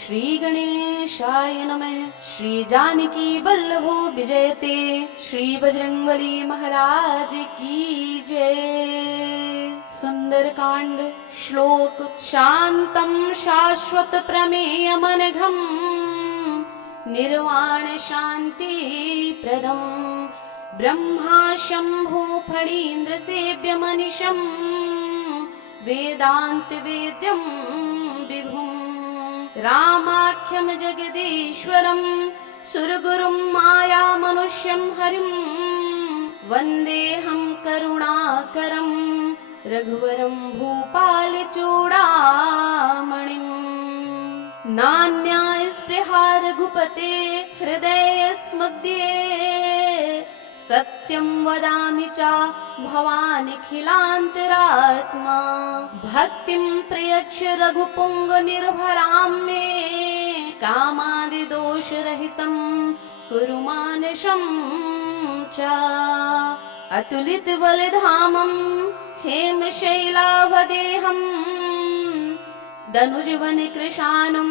श्री गणेशाय नमः। श्री जानकी वल्लभो विजयते। श्री बजरंगबली महाराज की जय। सुंदरकांड श्लोक। शांतं शाश्वत प्रमेयमनघं निर्वाण शांति प्रदं ब्रह्मा शंभु फणीन्द्र सेव्यमनिशं वेदांत वेद्यं विभुं रामाख्यं जगदीश्वरं सुरगुरुं मायामनुष्यं हरिं वन्देऽहं करुणाकरं रघुवरं भूपालचूडामणिं। नान्या स्पृहा रघुपते हृदयस्मध्ये सत्यं वदामि च भवानिखिलान्तरात्मा। भक्तिं प्रयच्छ रघुपुंग निर्भरां मे कामादिदोषरहितं कुरु मानसं च। अतुलितबलधामं हेमशैलावदेहं दनुजवनकृशानं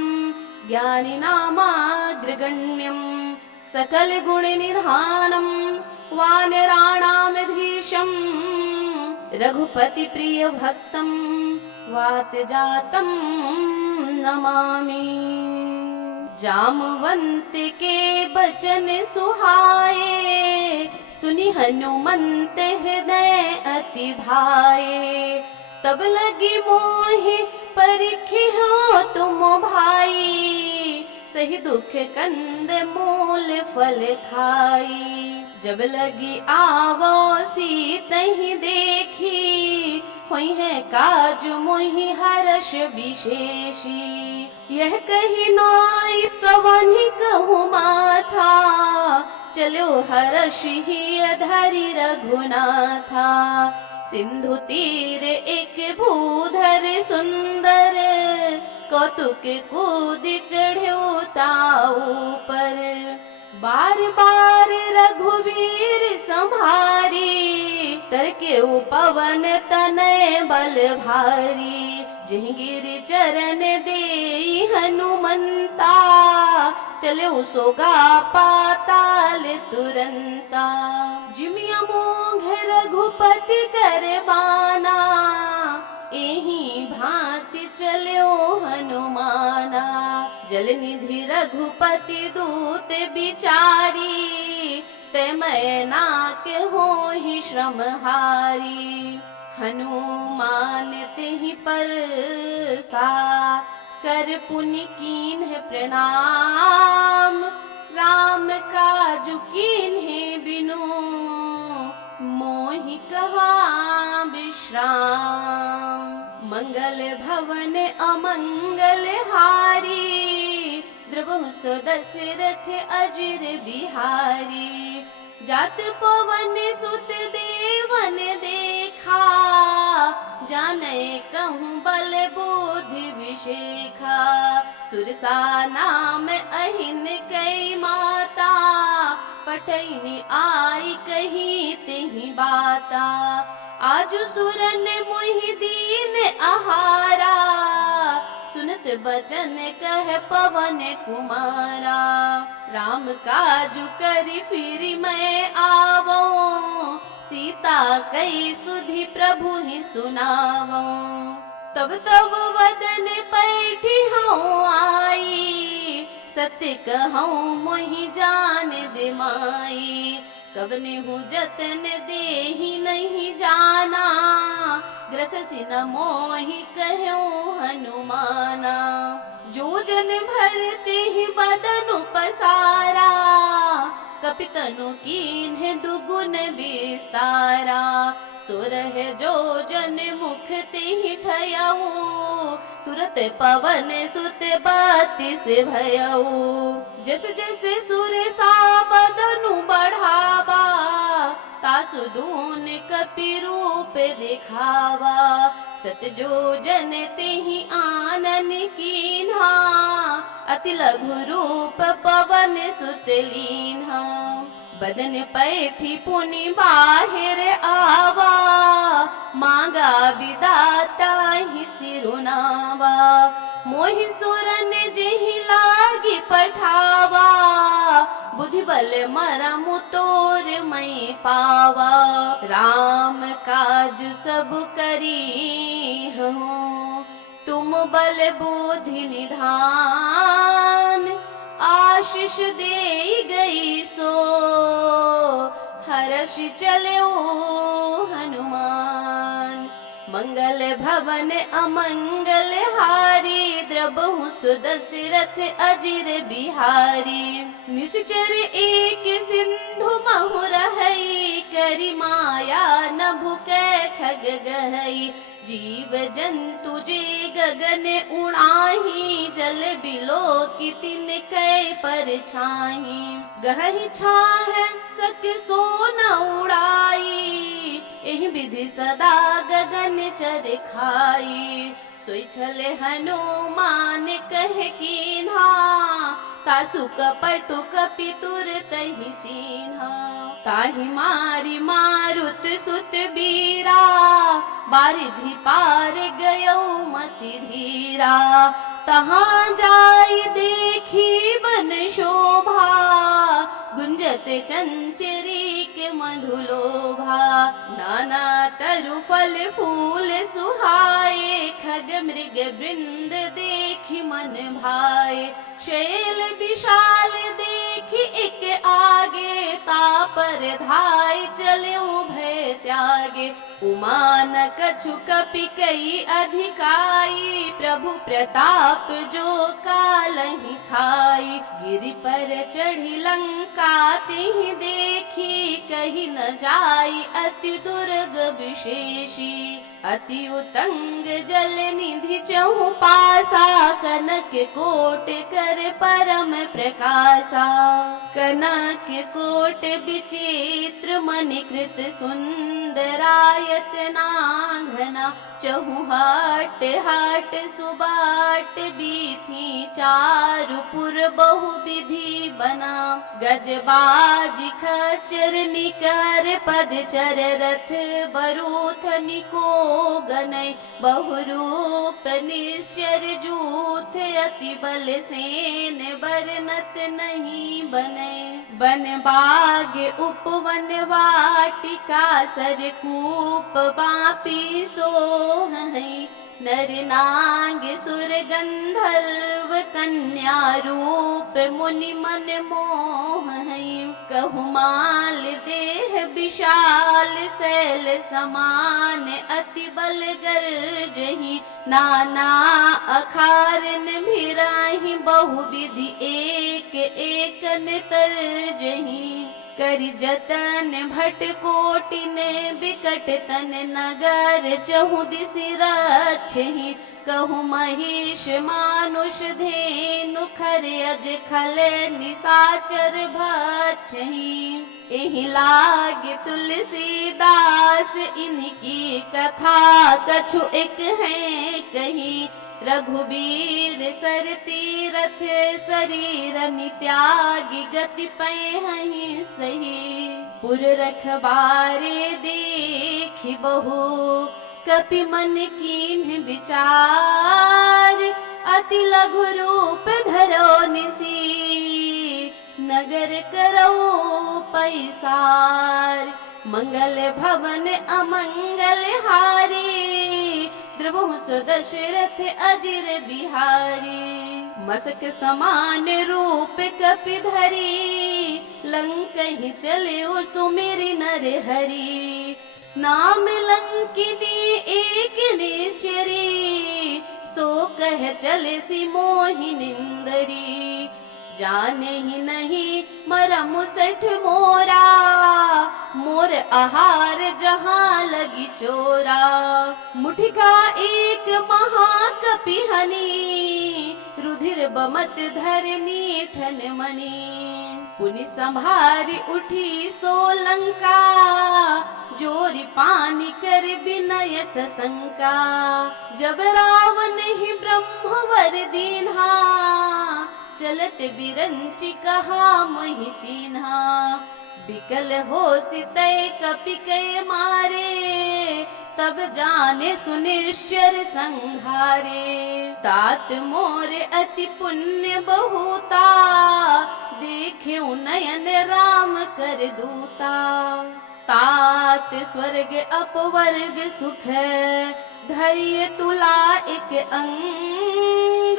ज्ञानिनामाग्रगण्यं सकलगुणनिधानं वानराणामधीशं रघुपतिप्रियभक्तं वातजातं नमामि। जामवंत के बचन सुहाए सुनि हनुमंत हृदय अति भाए। तब लगी मोहि परिखि हो तुम भाई सही दुख कंद मूल फल खाई। जब लगी आवो सीतहि देखी हुई है काज मोहि हर्ष विशेषी। यह कही नाई सवनि कहु माथा चलो हर्ष ही धरि रघुनाथा। सिंधु तीर एक भूधर सुंदर कौतुक कूदि चढ़्यो ताऊ पर। बार बार रघुवीर संभारी तरके पवन तनय बल भारी। जिहि गिरि चरण देई हनुमंता चलो सोगा पाताल तुरंता। जिमिया मोघ रघुपति करबाना एहि भांति चलो हनुमाना। जलनिधि रघुपति दूत बिचारी ते मैना के होहि श्रमहारी। हनुमान तेहि परसा कर पुनि कीन्ह प्रणाम। राम काजु कीन्हे बिनु मोहि कहा विश्राम। मंगल भवन अमंगल हारी द्रवहु सो दशरथ अजिर बिहारी। जात पवन सुत देवन देखा जाने कहूँ बल बुद्धि विशेखा। सुरसा नाम अहिन कई माता पठैनी आई कही तेहि बाता। आजु सुरन मोहि दीन आहारा सुनत बचन कह पवन कुमारा। राम काजु करि फिरि मैं आवो सीता कई सुधि प्रभु ही सुनावो। तब तब वदन पैठी हूँ आई सत्य कहूँ मोहि जान दे माई। कवने हूँ जतन देहि नहीं जाना ग्रससि न मोहि कहूँ हनुमाना। जो जन भरते ही बदनु पसारा कपितनु कीन्ह दुगुन विस्तारा। सुरह जो जन मुख तेहि ठयऊ तुरत पवन सुत बातिस भयऊ। जस जस सुर सा बदनु बढ़ावा तासु दून कपि रूप दिखावा। सत जो जन तेहि आनन कीन्हा अति लघु रूप पवन सुत लीन्हा। बदन पैठी पुनि बाहिर आवा मांगा विदाता ही सिरुनावा मोहि सुरन जेहि लागी पठावा बुद्धि बल मरम तोर मई पावा राम काज सब करी हूँ तुम बल बुद्धि निधान आशीष दे गई सो हर्ष चलो हनुमान मंगल भवन अमंगल हारी द्रबहु सुदशरथ अजिर बिहारी निश्चर एक सिंधु महु रहई करि माया नभु कै खग गहई जीव जंतु जे गगन उड़ाही जल बिलो की तिन कै पर छाही गहहि छाह सक सो न उड़ाई एहि विधि सदा गगन चर खाई सोई छले हनुमान कह कीन्हा तासु कपटु कपि तुर तहि चीन्हा ताहि मारी मारुत सुत बीरा बारिधि पार गयो मति धीरा तहाँ जाई देखी बन शोभा गुंजत चंचरी के मधुलोभा नाना तरु फल फूल सुहाए खग मृग वृंद देखी मन भाए शैल विशाल देखी एक आगे तापर धाय चले भय त्यागे उमा न कछु कपि कई अधिकाई प्रभु प्रताप जो कालहि खाई गिरि पर चढ़ी लंका तिहि देखी कही न जाई अति दुर्ग विशेषी अति उतंग जल निधि चहु पासा कनक कोट कर परम प्रकाशा कनक कोट विचित्र मणिकृत सुंदरायत नांगना चहु हाट हाट सुबाट बीथी चारुपुर बहु विधि बना गजबाज खच्चर निकर पद चर रथ बरूथ निको गनय बहुरूप निश्चर जूथ अति बल सेन बरनत नहीं बने बन बाग उपवन वाटिका सर कूप बापी सोहई नर नाग सुर गंधर्व कन्या रूप मुनि मन मोह कहु माल देह विशाल शैल समान अति बल गर्जहि नाना अखारन भिराहि बहु विधि एक एक तरजहि करि जतन भट कोटिन बिकट तन नगर चहु दिसि रक्षहि कहु महिष मानुष धेनु खर अज खल निसाचर भक्षहि एहि लागे तुलसीदास इनकी कथा कछु एक है कही रघुबीर सर तीरथ शरीर नित्यागी गति पैहि सही पुर रखबारे देखि बहु कपि मन कीन्ह विचार अति लघु रूप धरो निसी नगर करो पैसार मंगल भवन अमंगल हारी द्रवहु सुदशरथ अजिर बिहारी मसक समान रूप कपि धरी लंकहि चले सुमिरि नर हरि नाम लंकिनी एक निश्चरी सो कह चले सी मोहि निंदरी जाने ही नहीं मरम सठ मोरा मोर आहार जहाँ लगी चोरा मुठिका एक महाकपि हनी रुधिर बमत धरनी ठन मनी पुनि संभारी उठी सोलंका जोरी पानी कर विनय सशंका जब रावण ही ब्रह्मवर दीन्हा चलत बिरंचि कहा मोहि चिन्हा बिकल हो सितय कपि के मारे तब जाने सुनिश्चर संहारे। तात मोर अति पुण्य बहुता, देखे नयन राम कर दूता। तात स्वर्ग अपवर्ग सुख, धैर्य तुला एक अंग।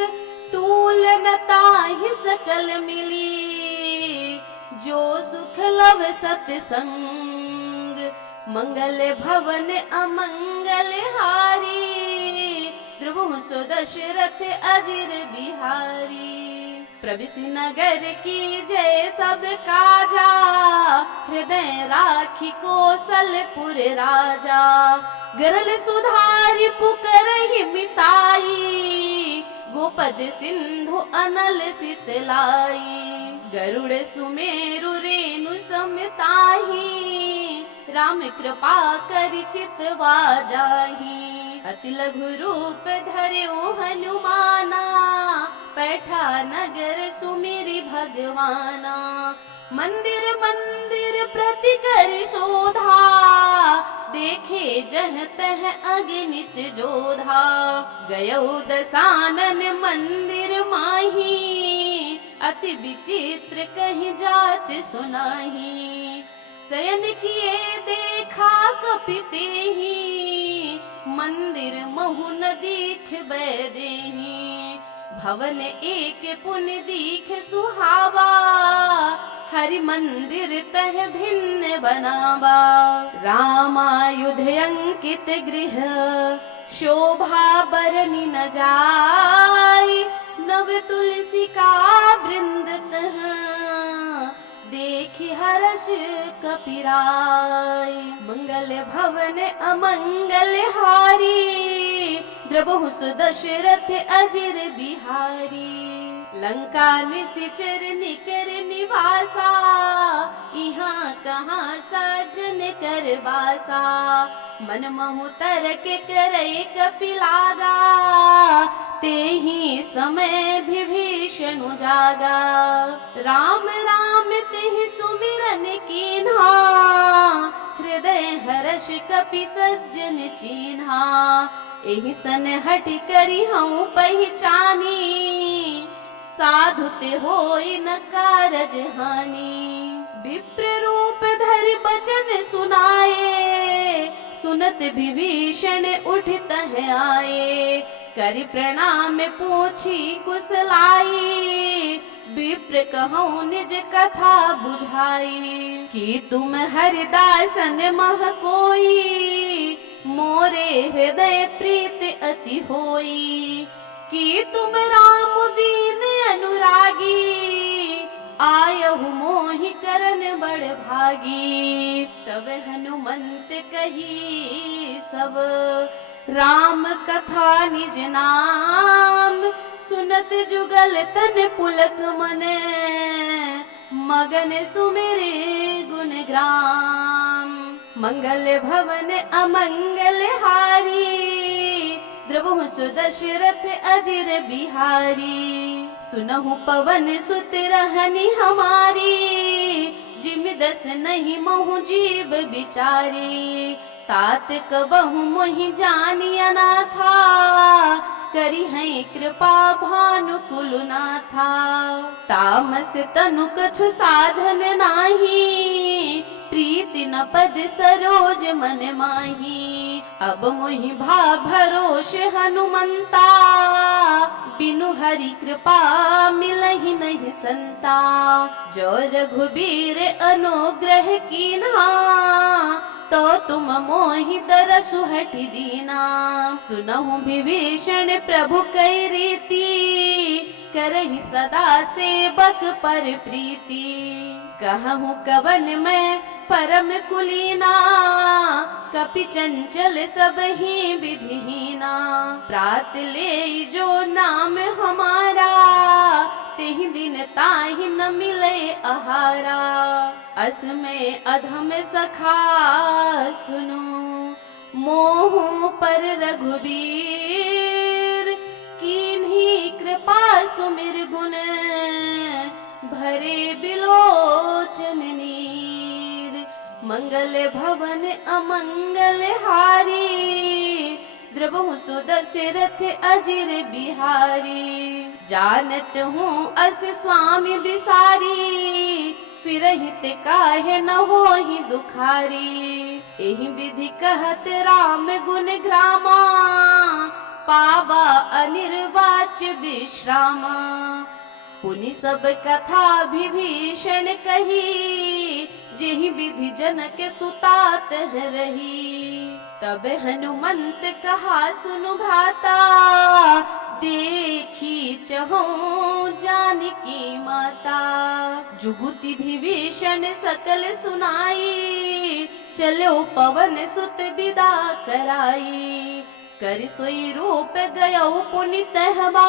तूलनता ही सकल मिली, जो सुख लव सत्संग। मंगल भवन अमंगल हारी, द्रुव सो दशरथ अजिर बिहारी। प्रविशि नगर की जय सब काजा, हृदय राखी कौशलपुर राजा। गरल सुधारि पुकारहि मिताई, गोपद सिंधु अनल सितलाई। गरुड़ सुमेरु रेणु समताही, राम कृपा करि चितवा जाहि। अति लघु रूप धर्यो हनुमाना, पैठा नगर सुमिरि भगवाना। मंदिर मंदिर प्रति कर शोधा, देखे जह तह अगणित जोधा। गयो दसानन मंदिर माही, अति विचित्र कहीं जात सुनाही। शयन किए देखा कपिते ही, मंदिर महु न दीख बैदेही। भवन एक पुण्य दीख सुहावा, हरि मंदिर तह भिन्न बनावा। रामायुध अंकित गृह, शोभा बरनि न जाय। नव तुलसी का वृंद तह, देखि हर्ष कपिराय। मंगल भवन अमंगल हारी, द्रबहु सु दशरथ अजिर बिहारी। लंका निशिचर निकर निवासा, यहाँ कहाँ साजन कर वासा। मन महु तरक करई कपिलागा, तेहि समय विभीषण जागा। राम राम तेहि सुमिरन कीन्हा, हृदय हर्ष कपि सज्जन चीन्हा। एहि सन हठ करि हऊँ पहिचानी, साधु ते होई न कारज हानि। विप्र रूप धरि बचन सुनाए, सुनत विभीषण उठ तह आए। करि प्रणाम पूछी कुशलाई, विप्र कहूँ निज कथा बुझाई। कि तुम हरिदासन मह कोई, मोरे हृदय प्रीत अति होई। कि तुम राम दीन अनुरागी, आयहु मोहि करन बड़ भागी। तब हनुमंत कही सब, राम कथा निज नाम। सुनत जुगल तन पुलक मने, मगन सुमिरे गुण ग्राम। मंगल भवन अमंगल हारी, द्रवहु सु दशरथ अजिर बिहारी। सुनहु पवन सुत रहनी हमारी, जिम दस नहीं महु जीव बिचारी। तात कबहु मोहि जानी अनाथा, करी हैं कृपा भानु कुलनाथा। तामस तनु कछु साधन नाही, प्रीति न पद सरोज मन माही। अब मोहि भा भरोष हनुमंता, बिनु हरि कृपा मिलहि नहीं संता। जो रघुबीर अनुग्रह कीन्हा, तो तुम मोहि तरसु हठि दीना। सुनहु विभीषण प्रभु कै रीति, करहि सदा सेवक पर प्रीति। कहूँ कवन मैं परम कुलीना, कपि चंचल सब ही विधिहीना। प्रात ले जो नाम हमारा, तेहि दिन ताहि न मिले आहारा। अस में अधम सखा सुनो, मोह पर रघुबीर। कीन्ही कृपा सुमिर गुण, भरे बिलोचन नीर। मंगल भवन अमंगल हारी, सो दशरथ अजिर बिहारी। जानत हूँ अस स्वामी बिसारी, फिरहित काहे न होहि दुखारी। एहि विधि कहत राम गुण ग्रामा, पावा अनिर्वाच विश्रामा। पुनि सब कथा विभीषण कही, जेहि विधि जनक सुता तह रही। तब हनुमंत कहा सुनु भ्राता, देखी चहु जानकी माता। जुगुति विभीषण सकल सुनाई, चलो पवन सुत विदा कराई। कर सोई रूप गयो पुनि तहवा,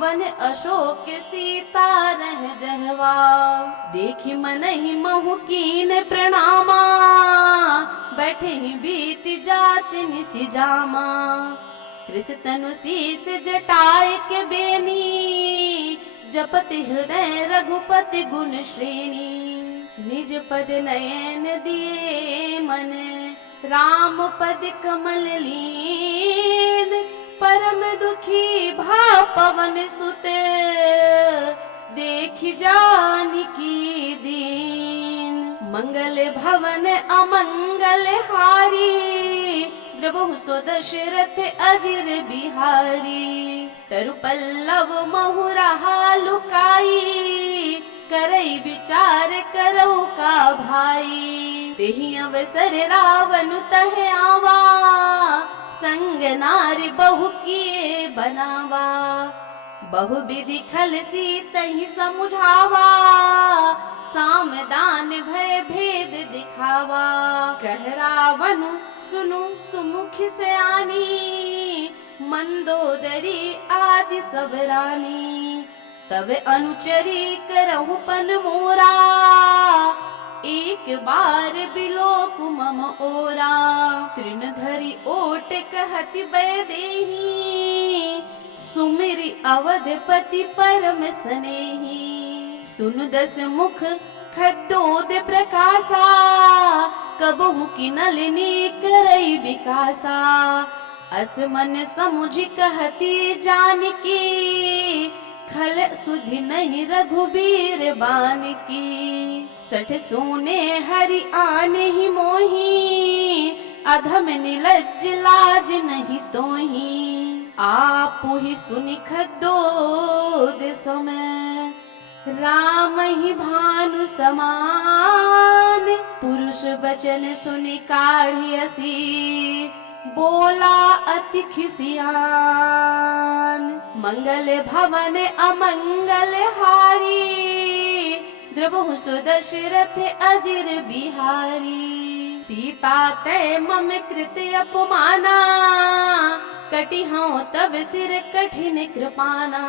वन अशोक सीता रह जहवा। देखि मनहि महु कीन प्रणामा, बैठे ही बीत जात निसि जामा। कृष तनु शीस जटाय के बेनी, जपत हृदय रघुपति गुण श्रेणी। निज पद नयन दिए मन, राम पद कमल लीन। परम दुखी भा पवन सुत, देख जानकी दीन। मंगल भवन अमंगल हारी, प्रभु सो दशरथ अजिर बिहारी। तरु पल्लव महु रहा लुकाई, करई विचार करहु का भाई। तेहि अवसर रावण तह आवा, संग नारी बहु किए बनावा। बहु विधि खल सीतहि समुझावा, साम दान भय भेद दिखावा। कह रावण सुनु सुमुख सयानी, मंदोदरी आदि सब रानी। तब अनुचरी करहु पन मोरा, एक बार बिलोक मम ओरा। तृण धरि ओट कहति बै देही, सुमिरि अवधपति परम स्नेही। सुन दस मुख खद्दोद प्रकाशा, कबहु की नलिनी करई विकासा। अस मन समुझ कहती जानकी, खल सुधि नहीं रघुबीर बानकी। सठ सोने हरि आने ही मोही, अधम निलज्ज लाज नहीं तोही। आपु ही सुनि खद्दोद समय, राम ही भानु समान। पुरुष बचन सुनि काढ़ियसी, बोला अति खिसियान। मंगल भवन अमंगल हारी, द्रवहु सो दशरथ अजिर बिहारी। सीता तै मम कृत अपमाना, कटि हूँ तब सिर कठिन कृपाना।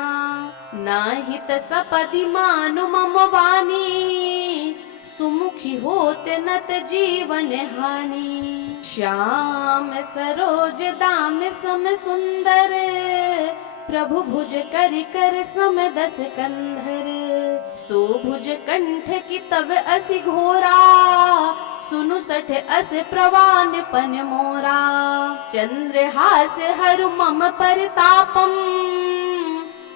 नाहित सपदि मानु मम वाणी, सुमुखी होत नत जीवन हानि। श्याम सरोज दाम सम सुंदर, प्रभु भुज कर कर सम दस कंधर। सो भुज कंठ की तब असि घोरा, सुनु सठ अस प्रवान पन मोरा। चंद्रहास हरु मम परितापम,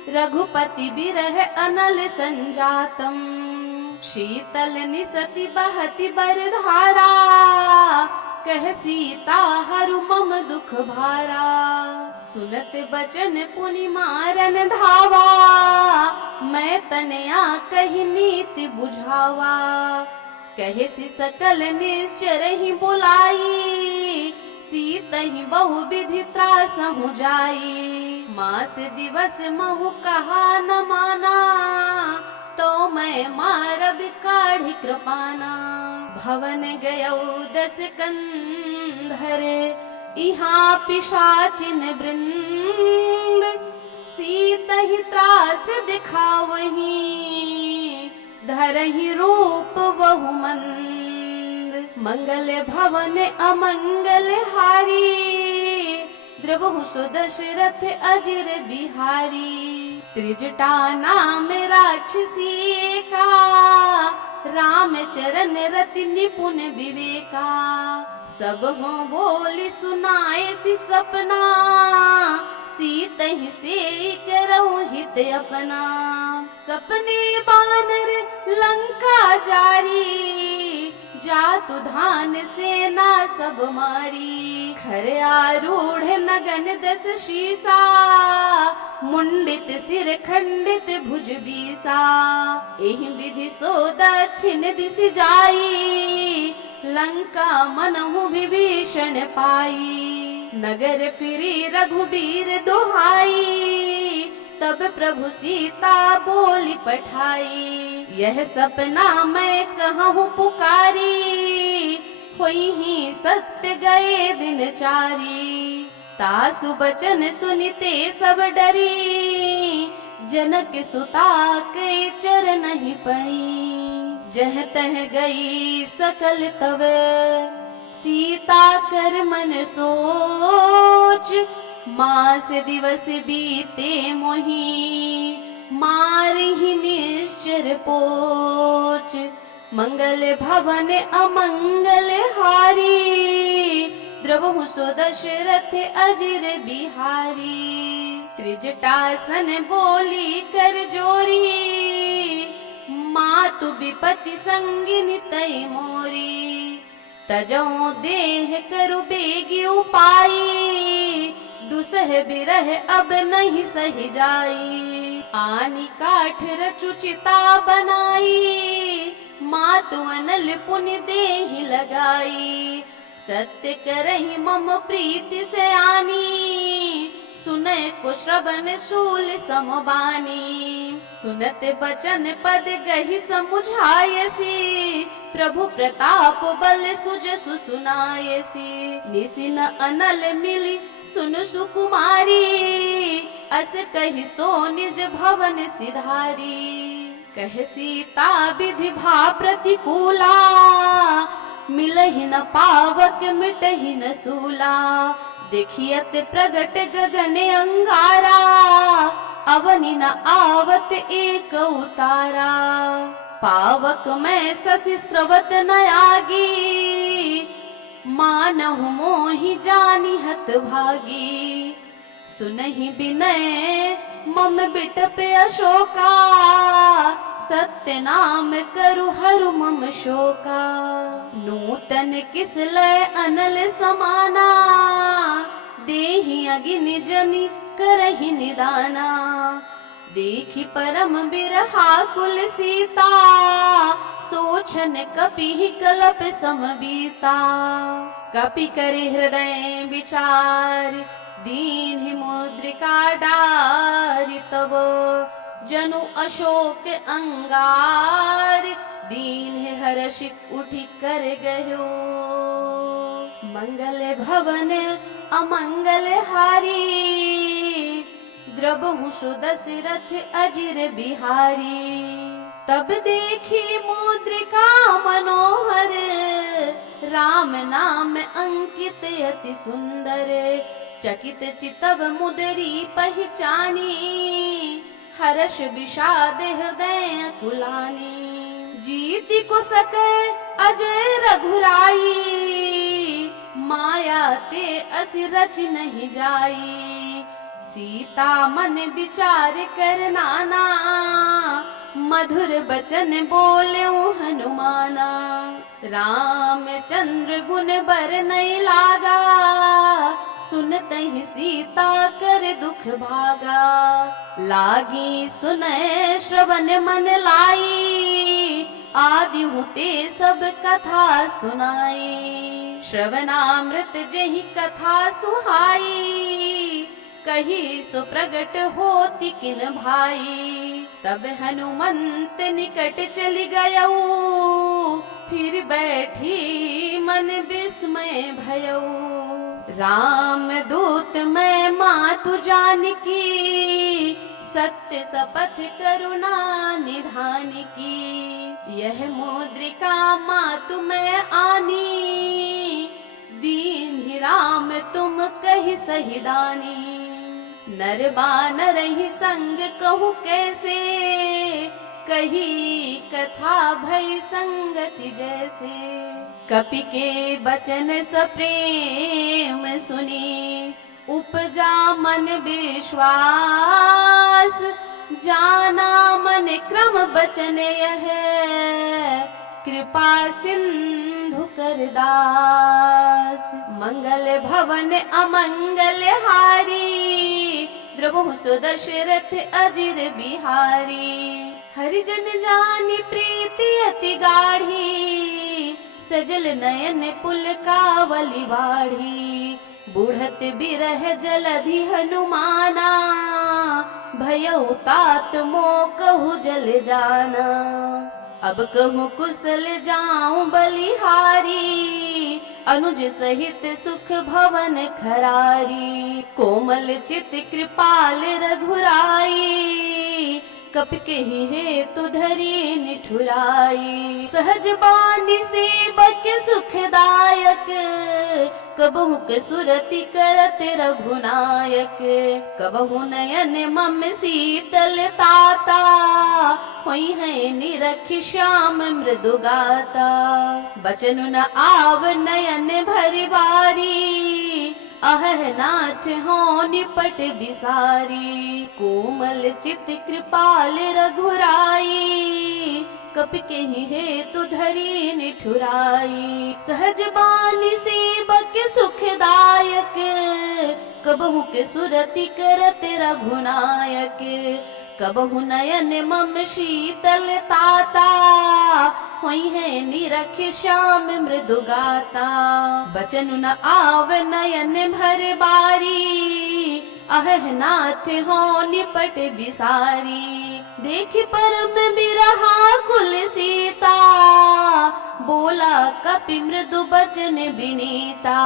रघुपति बिरह अनल संजातम। शीतल निसति बहति बरधारा, कह सीता हरु मम दुख भारा। सुनत बचन पुनि मारन धावा, मैं तनया कही नीति बुझावा। कहे सी सकल निश्चर ही बुलाई, सीतहि बहु विधि त्रास हो जाई। मास दिवस महु कहा न माना, तो मैं मारब काढ़ी कृपाना। भवन गयौ दस कंधर, इहाँ पिशाचिन वृंद। सीतहि त्रास दिखावहीं, धरहि रूप बहुमंद। मंगल भवन अमंगल हारी, द्रवहु सो दशरथ अजिर बिहारी। त्रिजटा नाम राक्षसी का, राम चरण रति निपुण विवेका। सब हो बोली सुनाए सी सपना, सीतहि से करहु हित अपना। सपने बानर लंका जारी, जातु धान सेना सब मारी। खर आरूढ़ नगन दस शीसा, मुंडित सिर खंडित भुज बीसा। एहि विधि सो दक्षिण दिस जाई, लंका मनहु विभीषण पाई। नगर फिरी रघुबीर दुहाई, तब प्रभु सीता बोली पठाई। यह सपना मैं कहूँ पुकारी, होई ही सत्य गए दिन चारी। तासु बचन सुनिते सब डरी, जनक सुता के चरण ही परी। जह तह गई सकल तव, सीता कर मन सोच। मास दिवस बीते मोही, मारहि निश्चर पोच। मंगल भवन अमंगल हारी, द्रवहु सो दशरथ अजिर बिहारी। त्रिजटासन बोली कर जोरी, मातु विपति संगिनी तई मोरी। तजौ देह करु बेगी उपाई, दुसह बिरह अब नहीं सही जाई। आनी काठ रचुचिता बनाई, मातु अनल पुनि देहि लगाई। सत्य करहि मम प्रीति से आनी, सुनय को श्रवण शूल समबानी। सुनत बचन पद गहि समुझायसी, प्रभु प्रताप बल सुजसु सुनायसी। निसिन अनल मिली सुन सुकुमारी, अस कहि सो निज भवन सिधारी। कह सीता विधि भा प्रतिकूला, मिलहि न पावक मिटहि न सूला। देखियत प्रगट गगन अंगारा, अवनि न आवत एक उतारा। पावक मैं शशि स्रवत न आगी, मानहु मोहि जानि हत भागी। सुनहि बिनय मम बिटप अशोका, सत्य नाम करु हरु मम शोका। नूतन किसलय अनल समाना, देहि अगिनि जनि करहि निदाना। देखि परम बिरहा कुल सीता, सोचन कपि कलप समबीता। कपि करि हृदय विचार, दीन्हि मुद्रिका डारि तब। जनु अशोक अंगार, दीन है हर्ष उठि कर गयो। मंगल भवन अमंगल हारी, द्रबहु सो दशरथ अजिर बिहारी। तब देखी मुद्रिका मनोहर, राम नाम अंकित अति सुंदर। चकित चितव मुदरी पहचानी, हर्ष विषाद हृदय कुलानी। जीति को सके अजय रघुराई, माया ते असि रच नहीं जाई। सीता मन विचार कर नाना, मधुर बचन बोल्यो हनुमाना। रामचंद्र गुण बर नहीं लागा, सुनतहि सीता कर दुख भागा। लागी सुनय श्रवण मन लाई, आदि हुते सब कथा सुनाई। श्रवणामृत जहि कथा सुहाई, कही सो प्रगट होती किन भाई। तब हनुमंत निकट चली गयऊ, फिर बैठी मन विस्मय भयऊ। राम दूत मैं मातु जानकी, सत्य शपथ करुणा निधान की। यह मुद्रिका मातु मैं आनी, दीन ही राम तुम कहि सही दानी। नर बानर ही संग कहूँ कैसे, कही कथा भई संगति जैसे। कपि के बचन सप्रेम सुनी, उपजा मन विश्वास, जाना मन क्रम बचन यह, कृपा सिंधु करदास। मंगल भवन अमंगल हारी, द्रवहु सुदशरथ अजिर बिहारी। हरिजन जानी प्रीति अति गाढ़ी, सजल नयन पुलकावली बाढ़ी। बूढ़त बिरह जलधि हनुमाना, भयउ तात मोकहु जल जाना। अब कहूँ कुशल जाऊं बलिहारी, अनुज सहित सुख भवन खरारी। कोमल चित कृपाल रघुराई, कपि केहि हेतु धरी निठुराई। सहज बानी सेवक सुखदायक, कबहु के सुरति करत रघुनायक। कबहु नयन मम शीतल ताता, होई है निरख श्याम मृदु गाता। बचनु न आव नयन भरि बारी, अहह नाथ हो निपट बिसारी। कोमल चित कृपाल रघुराई, कपि केहि हेतु धरी निठुराई। सहज बानी सेवक सुखदायक, कबहु के सुरति करत रघुनायक। कबहु नयन मम शीतल ताता, होई है निरख श्याम मृदु गाता। बचनु न आव नयन भर बारी, अहह नाथ हो निपट बिसारी। देखि परम बिरहा कुल सीता, बोला कपि मृदु बचन बिनीता।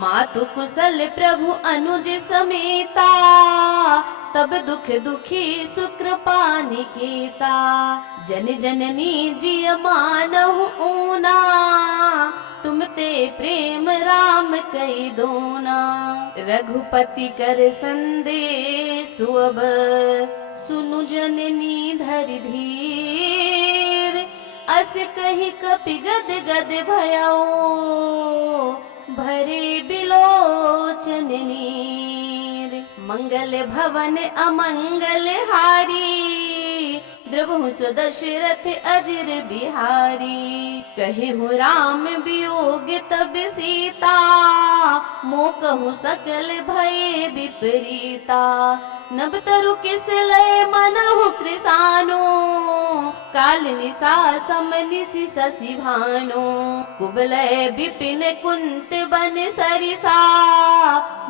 मातु कुशल प्रभु अनुज समेता, तब दुख दुखी सुकृपा निकेता। जन जननी जिय मानहु ऊना, तुम ते प्रेम राम कई दोना। रघुपति कर संदेशु अब, सुनु जननी धरि धीर। अस कहि कपि गद गद भयउ, भरे बिलोचन नीर। मंगल भवन अमंगल हारी, द्रवहु सुदशरथ अजिर बिहारी। कहिहु राम वियोग तब सीता, मोकहु सकल भय विपरीता। नभ तरु किस लय मनहु कृसानो, काल निसा सम निसि शशि भानो। कुबलय विपिन कुंत बन सरिसा,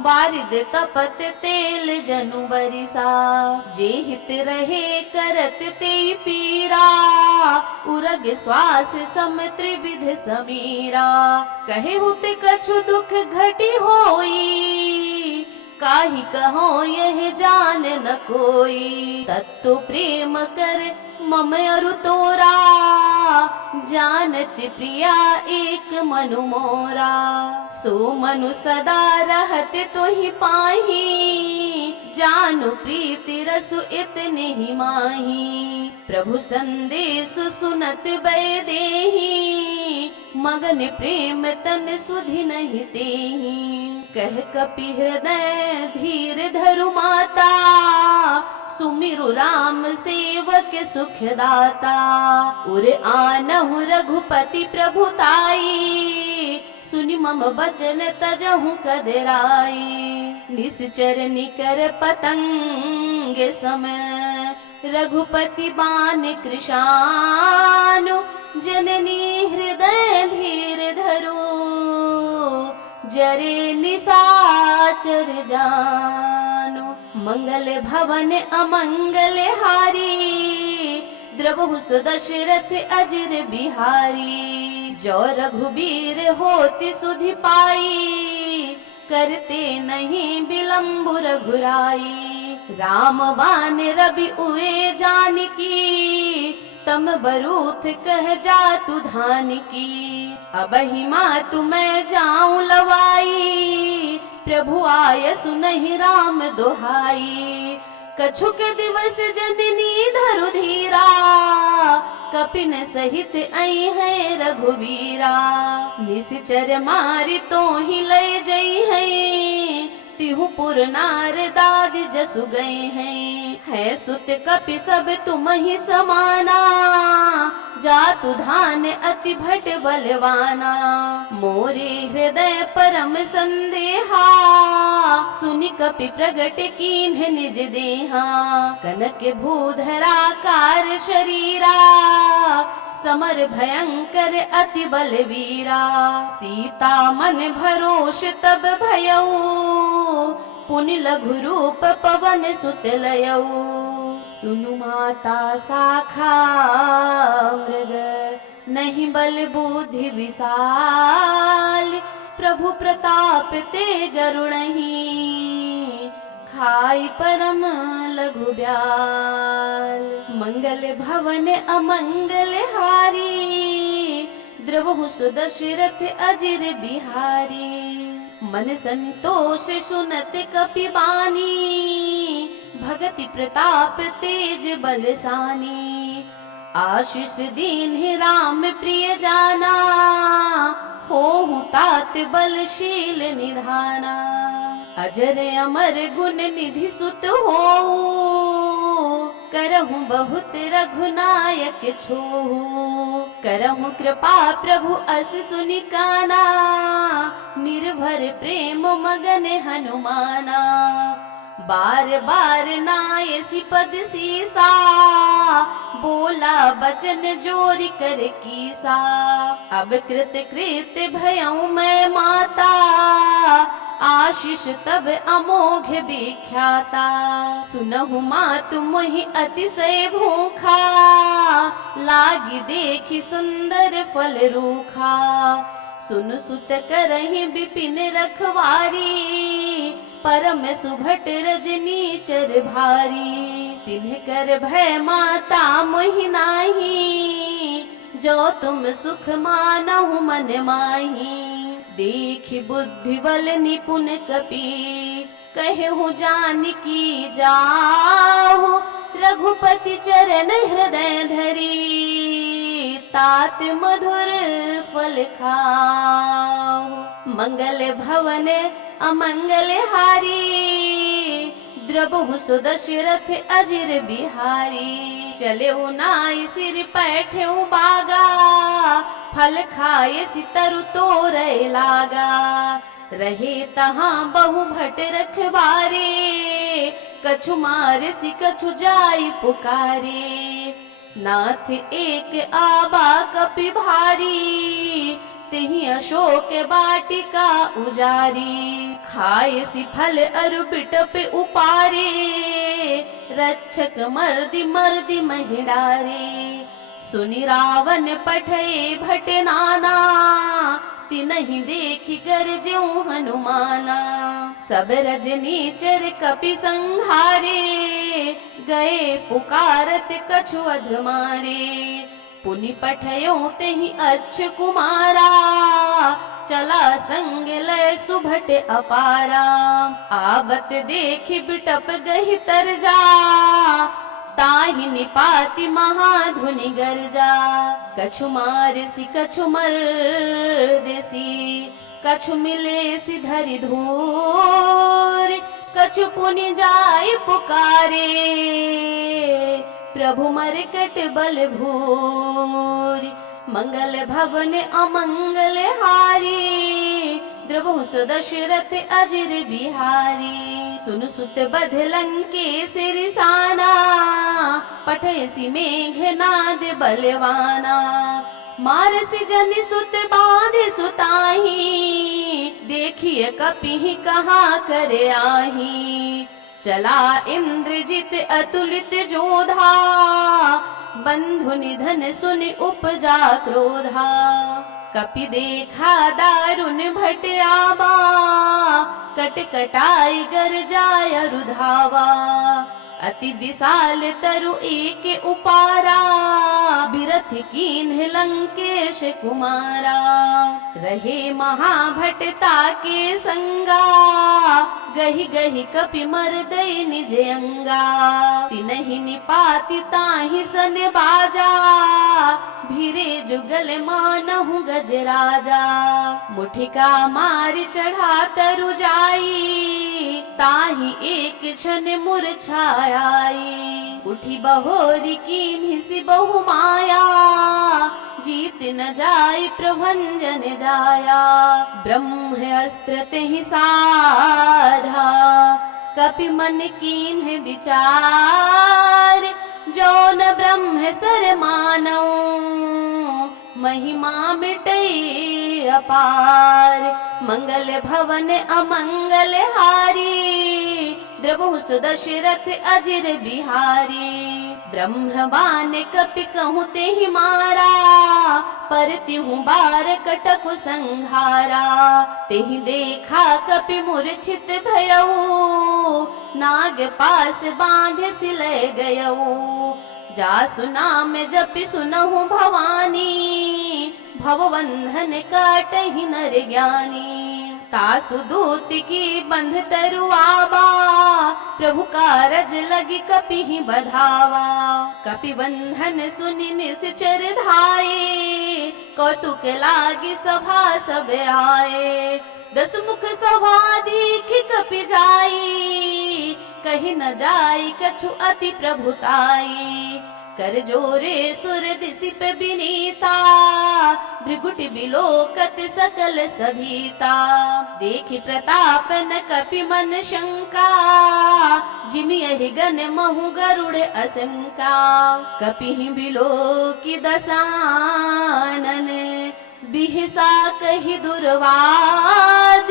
बारिद तपत तेल जनु बरिसा। जे हित रहे करत ते पीरा, उरग श्वास सम त्रिविध समीरा। कहे हुते कछु दुख घटी होई, काहि कहो यह जान न कोई। तत्तु प्रेम कर मम अरु तोरा, जानत प्रिया एक मनु मोरा। सो मनु सदा रहत तोहि पाही, जानु प्रीति रसु इतने ही माही। प्रभु संदेश सुनत बै देहि, मगन प्रेम तन सुधि नहीं तेहि। कह कपि हृदय धीर धरु माता, सुमिरु राम सेवक सुखदाता। उर आनहु रघुपति प्रभुताई, सुनि मम बचन तजहु कदराई। निश्चर निकर पतंग सम, रघुपति बान कृशानु। जननी हृदय धीर धरु, जरे निसाचर जानु। मंगल भवन अमंगल हारी, द्रवहु सुदशरथ अजिर बिहारी। जो रघुबीर होति सुधि पाई, करते नहीं विलंबु रघुराई। राम बान रवि उए जानकी, तम बरूथ कह जातु धान की। अबहि मातु मैं जाऊं लवाई, प्रभु आय सुनहि राम दोहाई। कछुक दिवस जननी धरु धीरा, कपिन सहित आई है रघुवीरा। निश्चर मारी तो ही ले जई है, तिहुपुर नार दाद जसु गए हैं। है सुत कपि सब तुम ही समाना, जातु धान अति भट बलवाना। मोरे हृदय परम संदेहा, सुनि कपि प्रगट कीन्ह निज देहा। कनक भूधराकार शरीरा, समर भयंकर अति बलवीरा। सीता मन भरोष तब भयऊ, पुनि लघु रूप पवन सुत लयऊ। सुनु माता साखा मृग, नहीं बल बुद्धि विशाल। प्रभु प्रताप ते गरुणहि, खाई परम लघु ब्याल। मंगल भवन अमंगल हारी, द्रवहु सुदशरथ अजिर बिहारी। मन संतोष सुनत कपि बानी, भगति प्रताप तेज बलसानी। आशीष दीन्ह राम प्रिय जाना, होहु तात बलशील निधाना। अजर अमर गुण निधि सुत होऊ, करहु बहुत रघुनायक छोहू। करहु कृपा प्रभु अस सुनि काना, निर्भर प्रेम मगन हनुमाना। बार बार नायसी पद सीसा, बोला बचन जोरि कर कीसा। अब कृत कृत भयऊ मैं माता, आशीष तब अमोघ विख्याता। सुनहु मातु मोहि अतिशय भूखा, लागी देखि सुंदर फल रूखा। सुन सुत करहि विपिन रखवारी, परम सुभट रजनी चर भारी। तिन्ह कर भय माता मोहि नाही, जो तुम सुख मानहु मन माही। देखि बुद्धि बल निपुण कपि, कहु जानकी जाहु। रघुपति चरण हृदय धरी, तात मधुर फल खाओ। मंगल भवन अमंगल हारी, द्रवहु सुदशरथ अजिर बिहारी। चले नाई सिर पैठे बागा, फल खाए सितरु तोरे लागा। रहे तहाँ बहु भट रखवारे, कछु मारे सि कछु जाई पुकारे। नाथ एक आबा कपि भारी, तिहि अशोक वाटिका उजारी। खाए सि फल अरु बिटप उपारे, रक्षक मर्दि मर्दि महिडारे। सुनि रावण पठए भट नाना, तिनहि देखि गरजऊ हनुमाना। सब रजनीचर कपि संहारे, गए पुकारत कछु अधमारे। पुनि पठयो तेहि अच्छ कुमारा, चला संग लय सुभट अपारा। आवत देखि बिटप गहि तरजा, ताहि निपाति महाधुनि गर्जा। कछु मारसि कछु मर्देसि, कछु मिलेसि धरि धूर। कछु पुनि जाय पुकारे, प्रभु मरकट बल भूरि। मंगल भवन अमंगल हारी, द्रवहु सुदशरथ अजिर बिहारी। सुन सुत बध लंकेश रिसाना, पठयसि मेघनाद बलवाना। मारसि जनि सुत बाँधि सुताही, देखिए कपिहि कहाँ कर आही। चला इंद्रजित अतुलित जोधा, बंधु निधन सुनि उपजा क्रोधा। कपि देखा दारुण भट आवा, कट कटाई गर्जाय रुधावा। अति विशाल तरु एक उपारा, बिरथ कीन्ह लंकेश कुमारा। रहे महाभटता के संगा, गही गही कपि मर दई निज अंगा। तिनहि निपाति ताहि सन बाजा, भीरे जुगल मानहु गजराजा। मुठिका मारि चढ़ा तरु जाई, ताहि एक क्षण मूर्छाई। उठी बहोरी कीन्हि सि बहु माया, जीत न जाई प्रभंजन जाया। ब्रह्म अस्त्र तेहि साधा, कपि मन कीन्हे विचार। जो न ब्रह्म सर मानौ, महिमा मिटई अपार। मंगल भवन अमंगल हारी, द्रवहु सुदशरथ अजिर बिहारी। ब्रह्मवान कपि कहूँ तेहि मारा, परतिहु बार कटकु संहारा। तेहि देखा कपि मूर्छित भयऊ, नाग पास बांधे सिलय गयऊ। जासु नाम जपि सुनहु भवानी, भवबंधन काटहि नर ज्ञानी। तासु दूत की बंध तरुआबा, प्रभु कारज लगी कपि बधावा। कपि बंधन सुनि निश्चर धाये, कौतुक लागी सभा सब आए। 10 मुख सभा दीख कपि जाई, कहि न जाई कछु अति प्रभुताई। कर जोरे सुर दिसि पे बिनीता, भृगुट बिलोकत सकल सभीता। देखि प्रताप न कपि मन शंका, जिमि यहि गन महु गरुड़ असंका। कपिहि बिलोकि दसानन, बिहसा कहि दुर्वाद।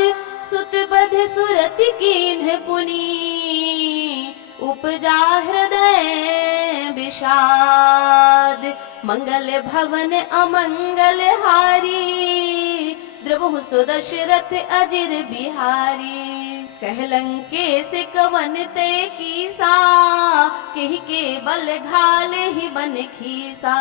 सुत बध सुरति कीन्ह पुनी, उपजा हृदय विषाद। मंगल भवन अमंगल हारी, द्रवहु सुदशरथ अजिर बिहारी। कहलंकेश कवन ते कीसा, केहि के बल घाले ही बन खीसा।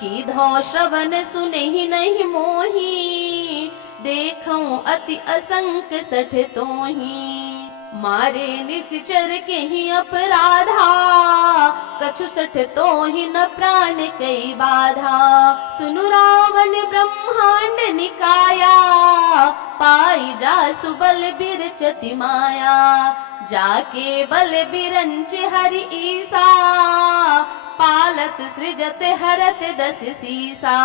की धौ श्रवण सुनहि नहीं मोही, देखऊं अति असंक सठ तोही। मारे निश्चर के ही अपराधा, कछु सठ तो ही न प्राण कई बाधा। सुनु रावण ब्रह्मांड निकाया, पाई जा सुबल बिरचति माया। जाके बल बिरंच हरि ईसा, पालत सृजत हरत 10 सीसा।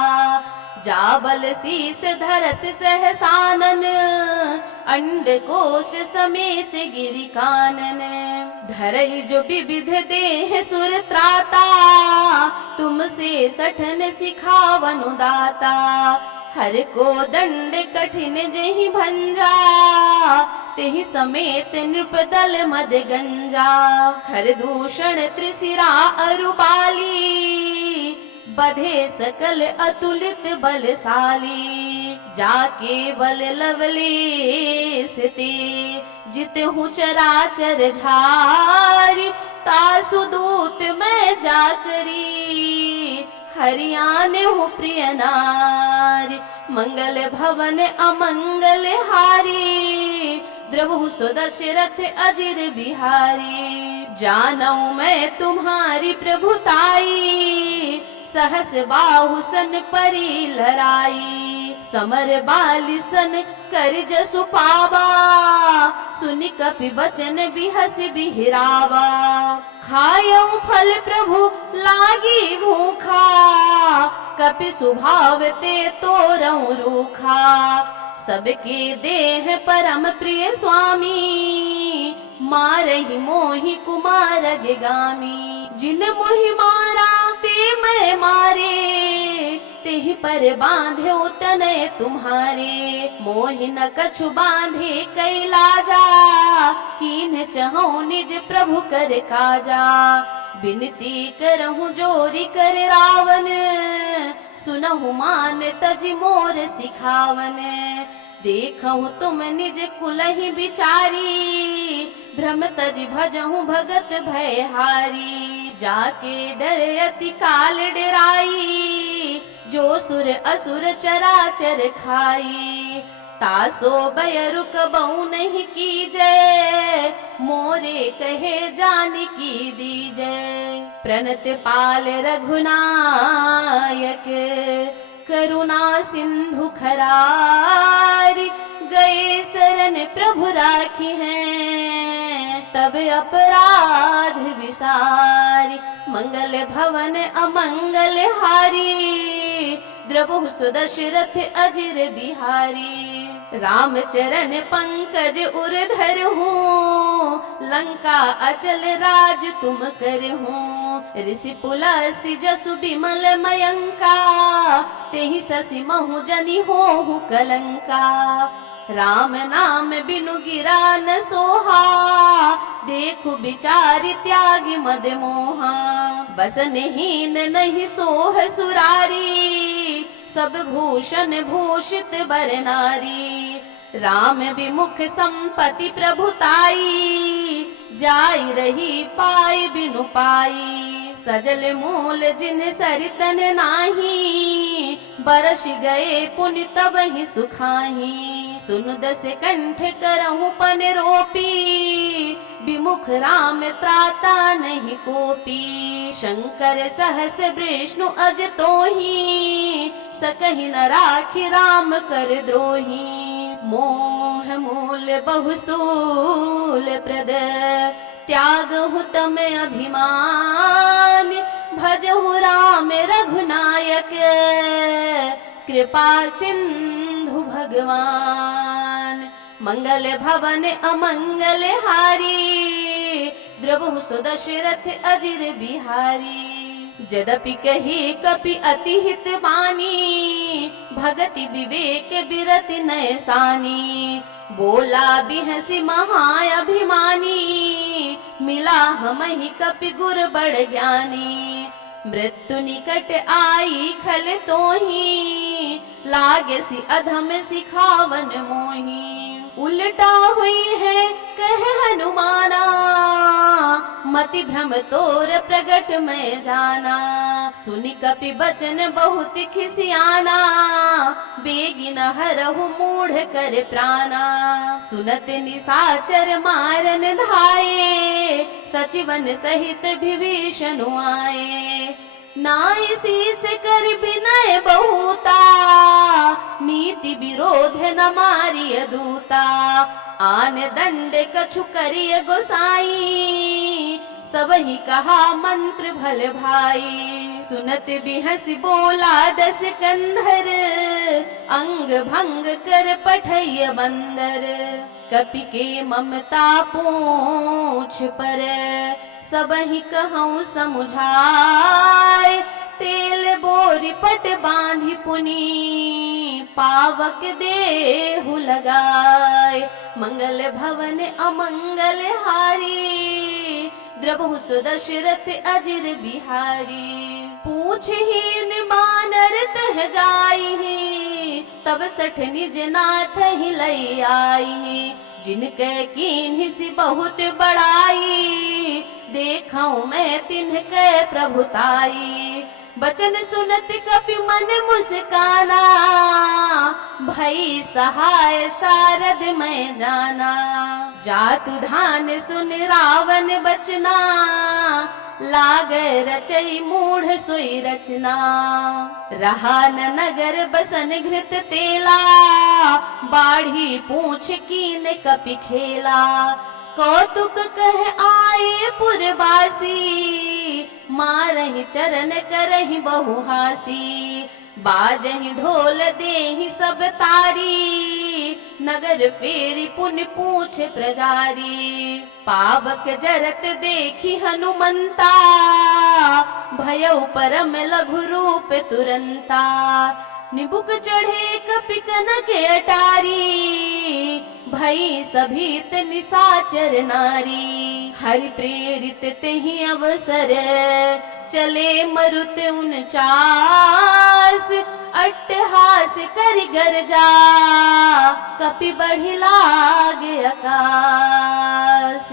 जाबल शीस धरत सहसानन, अंड कोश समेत गिरि कानन। धरई जो विविध देह सुर त्राता, तुमसे सठन सिखावनु दाता। हर को दंड कठिन जहि भंजा, तेहि समेत नृपदल मद गंजा। खर दूषण त्रिशिरा अरुबाली, बधे सकल अतुलित बलशाली। जाके बल लवलेश ते, जितहु चराचर झारी। तासु दूत मैं जाकरी, हरियाने हूँ प्रिय नारी। मंगल भवन अमंगल हारी, द्रवहु सुदशरथ अजिर बिहारी। जानऊ मैं तुम्हारी प्रभुताई, सहस बाहु सन परी लराई। समर बाली सन कर जसु पावा, सुनि कपि बचन बिहस बिहरावा। खायऊ फल प्रभु लागी भूखा, कपि सुभाव ते तोरऊ रूखा। सबके देह परम प्रिय स्वामी, मारहि मोहि कुमार गामी। जिन मोहि मारा ते मैं मारे, तेहि पर बांधे तनय तुम्हारे। मोहि न कछु बांधे कैलाजा, कीन्ह चहु निज प्रभु कर काजा। बिनती करहु जोरी कर रावण, सुनहु मान तज मोर सिखावन। देखहु तुम निज कुलहि बिचारी, भ्रम तज भजहु भगत भयहारी। जाके डर अति काल डराई, जो सुर असुर चराचर खाई। तासो बय रुकबऊ नहीं कीजय, मोरे कहे जानकी दीजय। प्रणत पाल रघुनायक करुणा सिंधु खरारी, गए शरण प्रभु राखी हैं तब अपराध विसारी। मंगल भवन अमंगल हारी, द्रबहु सुदशरथ अजिर बिहारी। रामचरण पंकज उरधर हूँ, लंका अचल राज तुम कर हूँ। ऋषि पुलस्ति जसु बिमल मयंका, तेहि ससि महु जनि होहु कलंका। राम नाम बिनु गिरा न सोहा, देखु बिचारी त्यागी मद मोहा। बसनहीन नहीं सोह सुरारी, सब भूषण भूषित बर नारी। राम विमुख संपत्ति प्रभुताई, जाई रही पाई बिनु पाई। सजल मूल जिन्ह सरितन नाही, बरस गए पुनि तब ही सुखाही। सुन दस कंठ करहु पन रोपी, विमुख राम त्राता नहीं कोपी। शंकर सहस विष्णु अज तोही, सकहि न राखि राम कर द्रोही। मोह मूल बहुसूल प्रद, त्यागहु तम अभिमान। भजहु राम रघुनायक, कृपा सिंधु भगवान। मंगल भवन अमंगल हारी, द्रबहु सुदशरथ अजिर बिहारी। जदपि कही कपि अति हित बानी, भगति विवेक बिरति नयसानी। बोला बिहसी महाअभिमानी, मिला हमहि कपि गुर बड़ ज्ञानी। मृत्यु निकट आई खल तोही, लागसी अधम सिखावन मोही। उल्टा हुई है कह हनुमाना, मति भ्रम तोर प्रगट में जाना। सुनि कपि बचन बहुत खिसियाना, बेगिन हरहु मूढ़ कर प्राणा। सुनत निसाचर मारन धाये, सचिवन सहित विभीषण आए। नाई शीस कर विनय बहुता, नीति विरोध न मारिय दूता। आन दंड कछु करिय गोसाई, सबहि कहा मंत्र भल भाई। सुनत बिहस बोला दस कंधर, अंग भंग कर पठैय बंदर। कपि के ममता पूछ पर, सबहि कहूँ समुझाय। तेल बोरी पट बांधि पुनि, पावक देहु लगाए। मंगल भवन अमंगल हारी, द्रबहु सुदशरथ अजिर बिहारी। पूछहीन बानर तह जाई, तब सठ निज नाथ ही लई आई। जिनके कीन्हि सी बहुत बड़ाई, देखऊं मैं तिन्हके प्रभुताई। बचन सुनत कपि मन मुस्काना, भई सहाय शारद मैं जाना। जातु धान सुन रावण बचना, लागे रचई मूढ़ सोई रचना। रहा न नगर बसन घृत तेला, बाढ़ी पूछ कीन कपि खेला। कौतुक कह आए पुरवासी, मारहि चरण करहि बहुहासी। बाजहि ढोल देहि सब तारी, नगर फेरी पुन पूछ प्रजारी। पावक जरत देखी हनुमंता, भयउ परम लघु रूप तुरंता। निबुक चढ़े कपि कनक अटारी, भई सभीत निसाचर नारी। हरि प्रेरित तेहि अवसर, चले मरुत 49। अट्टहास करि गरजा, कपि बढ़ि लागे आकाश।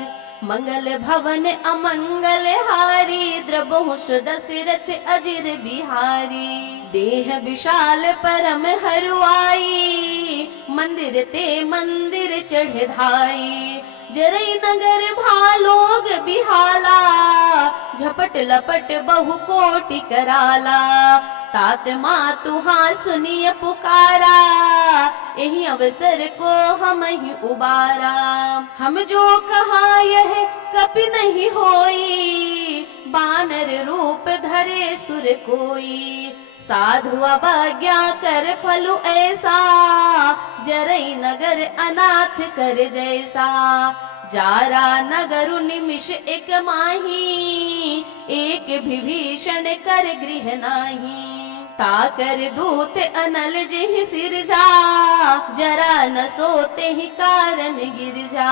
मंगल भवन अमंगल हारी, द्रबहु सुदशरथ अजिर बिहारी। देह विशाल परम हरुआई, मंदिर ते मंदिर चढ़ धाई। जरई नगर भाल जोग बिहाला, झपट लपट बहु कोटि कराला। तात मातु हाँ सुनिय पुकारा, यही अवसर को हम ही उबारा। हम जो कहा यह कपि नहीं होई, बानर रूप धरे सुर कोई। साधु अवज्ञा कर फलु ऐसा, जरई नगर अनाथ कर जैसा। जारा नगरु निमिष एक माही, एक विभीषण कर गृह नाही। ताकर दूत अनल जिहि सिरजा, जरा न सोते ही कारण गिर जा।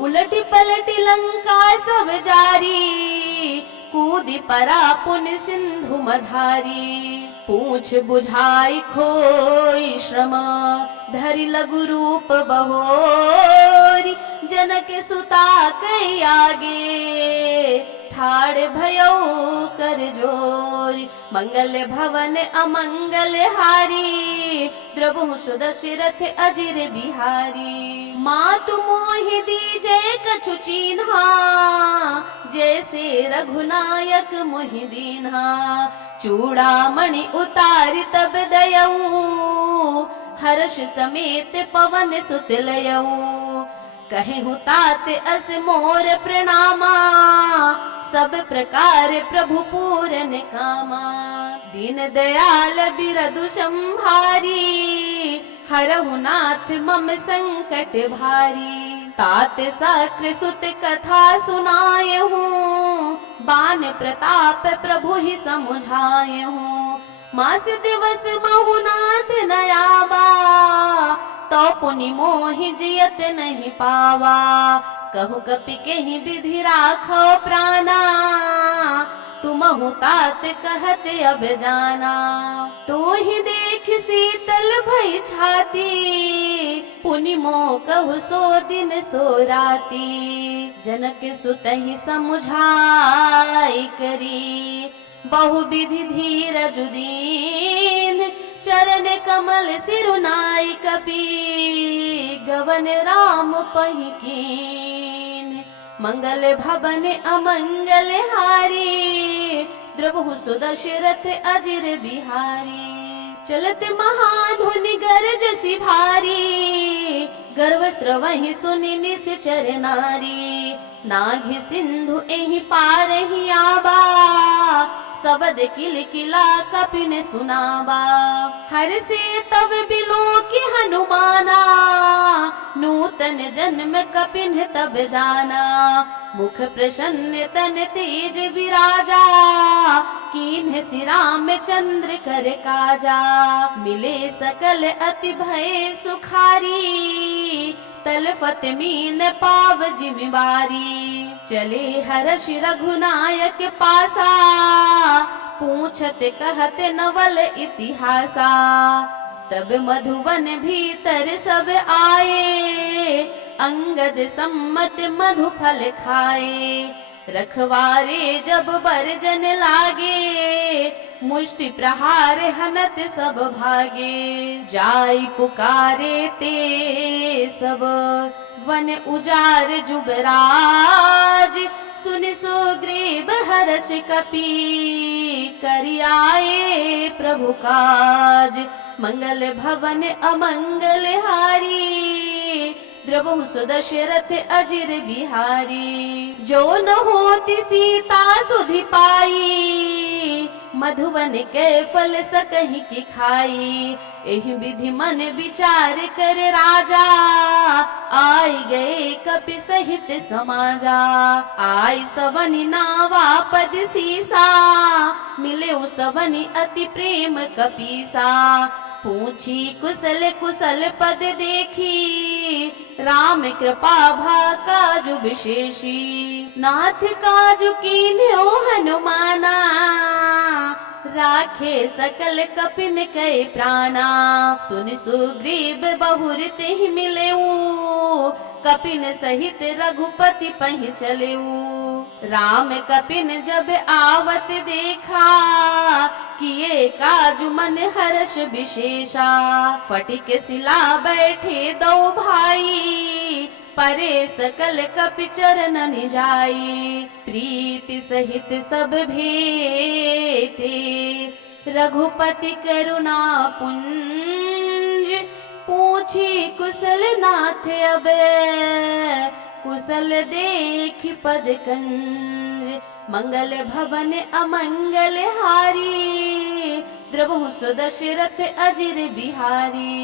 उलटी पलटी लंका सब जारी, कूदी परा पुन सिंधु मझारी। पूछ बुझाई खोई श्रम, धरि लघु रूप बहोरी। जनक सुता कई आगे, ठाड़ भयो कर जोरी। मंगल भवन अमंगल हारी, द्रवहु सुदशरथ अजिर बिहारी। मातु मोहि दीजे कछु चीन्हा, जैसे रघुनायक मोहि दीन्हा। चूड़ामणि उतारि तब दयऊ, हर्ष समेत पवन सुत लयऊ। कहेहु तात अस मोर प्रणामा, सब प्रकार प्रभु पूरन कामा। दीन दयाल बिरदु संभारी, हरहु नाथ मम संकट भारी। तात सक्र सुत कथा सुनायहु, बान प्रताप प्रभु ही समुझायहु। मास दिवस महु नाथ नयाबा, तो पुनि मोहि जियत नहीं पावा। कहु कपि केहि विधि राखो प्राणा, तुमहु तात कहत अब जाना। तो ही देख शीतल भई छाती, पुनि मोह कहु सो दिन सो राती। जनक सुतहि समुझाई करी, बहु विधि धीरज दीन। चरण कमल सिरुनाई कपि, गवन राम पहिकीन। मंगल भवन अमंगल हारी, द्रवहु सुदशरथ अजिर बिहारी। चलत महाधुनि गरजसि भारी, गर्व स्रवहि सुनि निश्चर नारी। नाघि सिंधु एहि पारहि आबा, सबद किल किला कपिन सुनावा। हर से तब बिलो की हनुमाना, नूतन जन्म कपिन तब जाना। मुख प्रसन्न तन तेज विराजा, कीन्ह सि रामचंद्र कर काजा। मिले सकल अति भय सुखारी, तलफत मीन पाव जिम्मेवारी। चले हर्ष रघुनायक पासा, पूछत कहत नवल इतिहासा। तब मधुवन भीतर सब आए, अंगद सम्मत मधु फल खाए। रखवारे जब बरजन लागे, मुष्टि प्रहार हनत सब भागे। जाई पुकारे ते सब, वन उजार जुबराज। सुनि सुग्रीव हर्ष कपि, करियाए प्रभु काज। मंगल भवन अमंगल हारी, द्रवहु सुदशरथ अजिर बिहारी। जो न होती सीता सुधि पाई, मधुवन के फल सकहि की खाई। एहि विधि मन विचार कर राजा, आई गए कपि सहित समाजा। आई सवनि नावा पद सीसा, मिले सवनि अति प्रेम कपीसा। पूछी कुशल कुशल पद देखी, राम कृपा भा काजु विशेषी। नाथ काजु कीन्ह्यो हनुमाना, राखे सकल कपिन कै प्राणा। सुन सुग्रीव बहुरित ही मिलेऊ, कपिन सहित रघुपति पहि चलेऊ। राम कपिन जब आवत देखा, किए काजु मन हर्ष विशेषा। फटिक सिला बैठे दो भाई, परे सकल कपि चरणन जाई, प्रीति सहित सब भेटे, रघुपति करुणा पुंज, पूछी कुशल नाथ अब, कुशल देखि पद कंज, मंगल भवन अमंगल हारी, द्रवहु सुदशरथ अजिर बिहारी।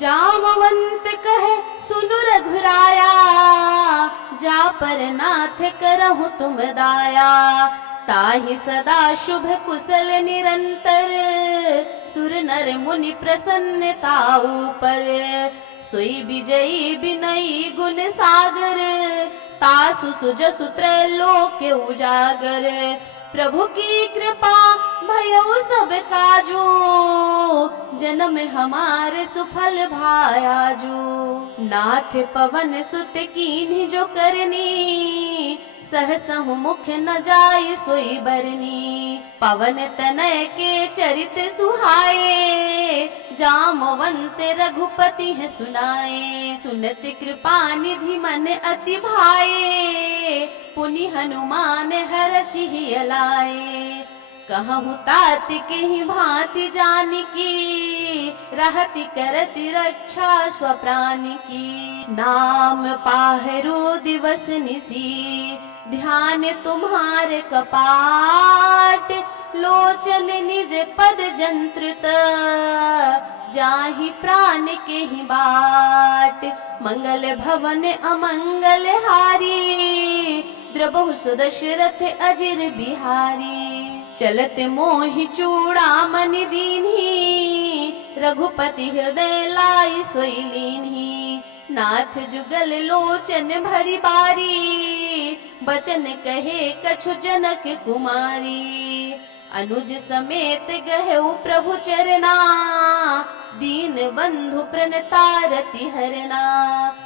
जामवंत कहे सुनु रघुराया, जा पर नाथ करहु तुम दाया, ताहि सदा शुभ कुशल निरंतर, सुर नर मुनि प्रसन्नताऊ पर, सोई विजयी बिनयी गुण सागर, तासु सुजसु त्रैलोक उजागर, प्रभु की कृपा भयउ सब काजू, जन्म हमारे सुफल भायाजू, नाथ पवन सुत कीन्हि जो करनी, सहसहु मुख न जाय सोई बरनी, पवन तनय के चरित सुहाए, जामवंत रघुपति है सुनाए, सुनति कृपा निधि मन अति भाए, पुनि हनुमान हरषि लाए, कहु तात के भांति जानकी, रहति करति रक्षा स्वप्राण की, नाम पाहरो दिवस निसी, ध्यान तुम्हारे कपाट, लोचन निज पद जंत्रित, जाहि प्राण के ही बाट, मंगल भवन अमंगल हारी, द्रवहु सुदशरथ अजिर बिहारी, चलत मोहि चूड़ामणि दीन्ही, रघुपति हृदय लाई सोई लीन्ही, नाथ जुगल लोचन भरी बारी, बचन कहे कछु जनक कुमारी, अनुज समेत गहेउ प्रभु चरना, दीन बंधु प्रणतारति हरना,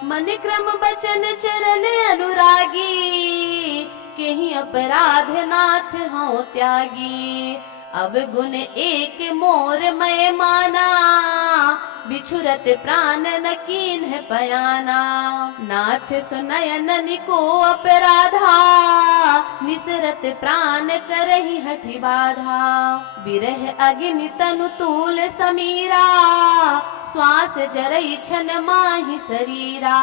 मन क्रम बचन चरण अनुरागी, केहि अपराध नाथ हूँ त्यागी, अवगुण एक मोर मैं माना, बिछुरत प्राण न कीन्ह पयाना, नाथ सुनयन को अपराधा, निसरत प्राण करहि हठि बाधा, बिरह अग्नि तनु तूल समीरा, श्वास जरई छन माहि शरीरा,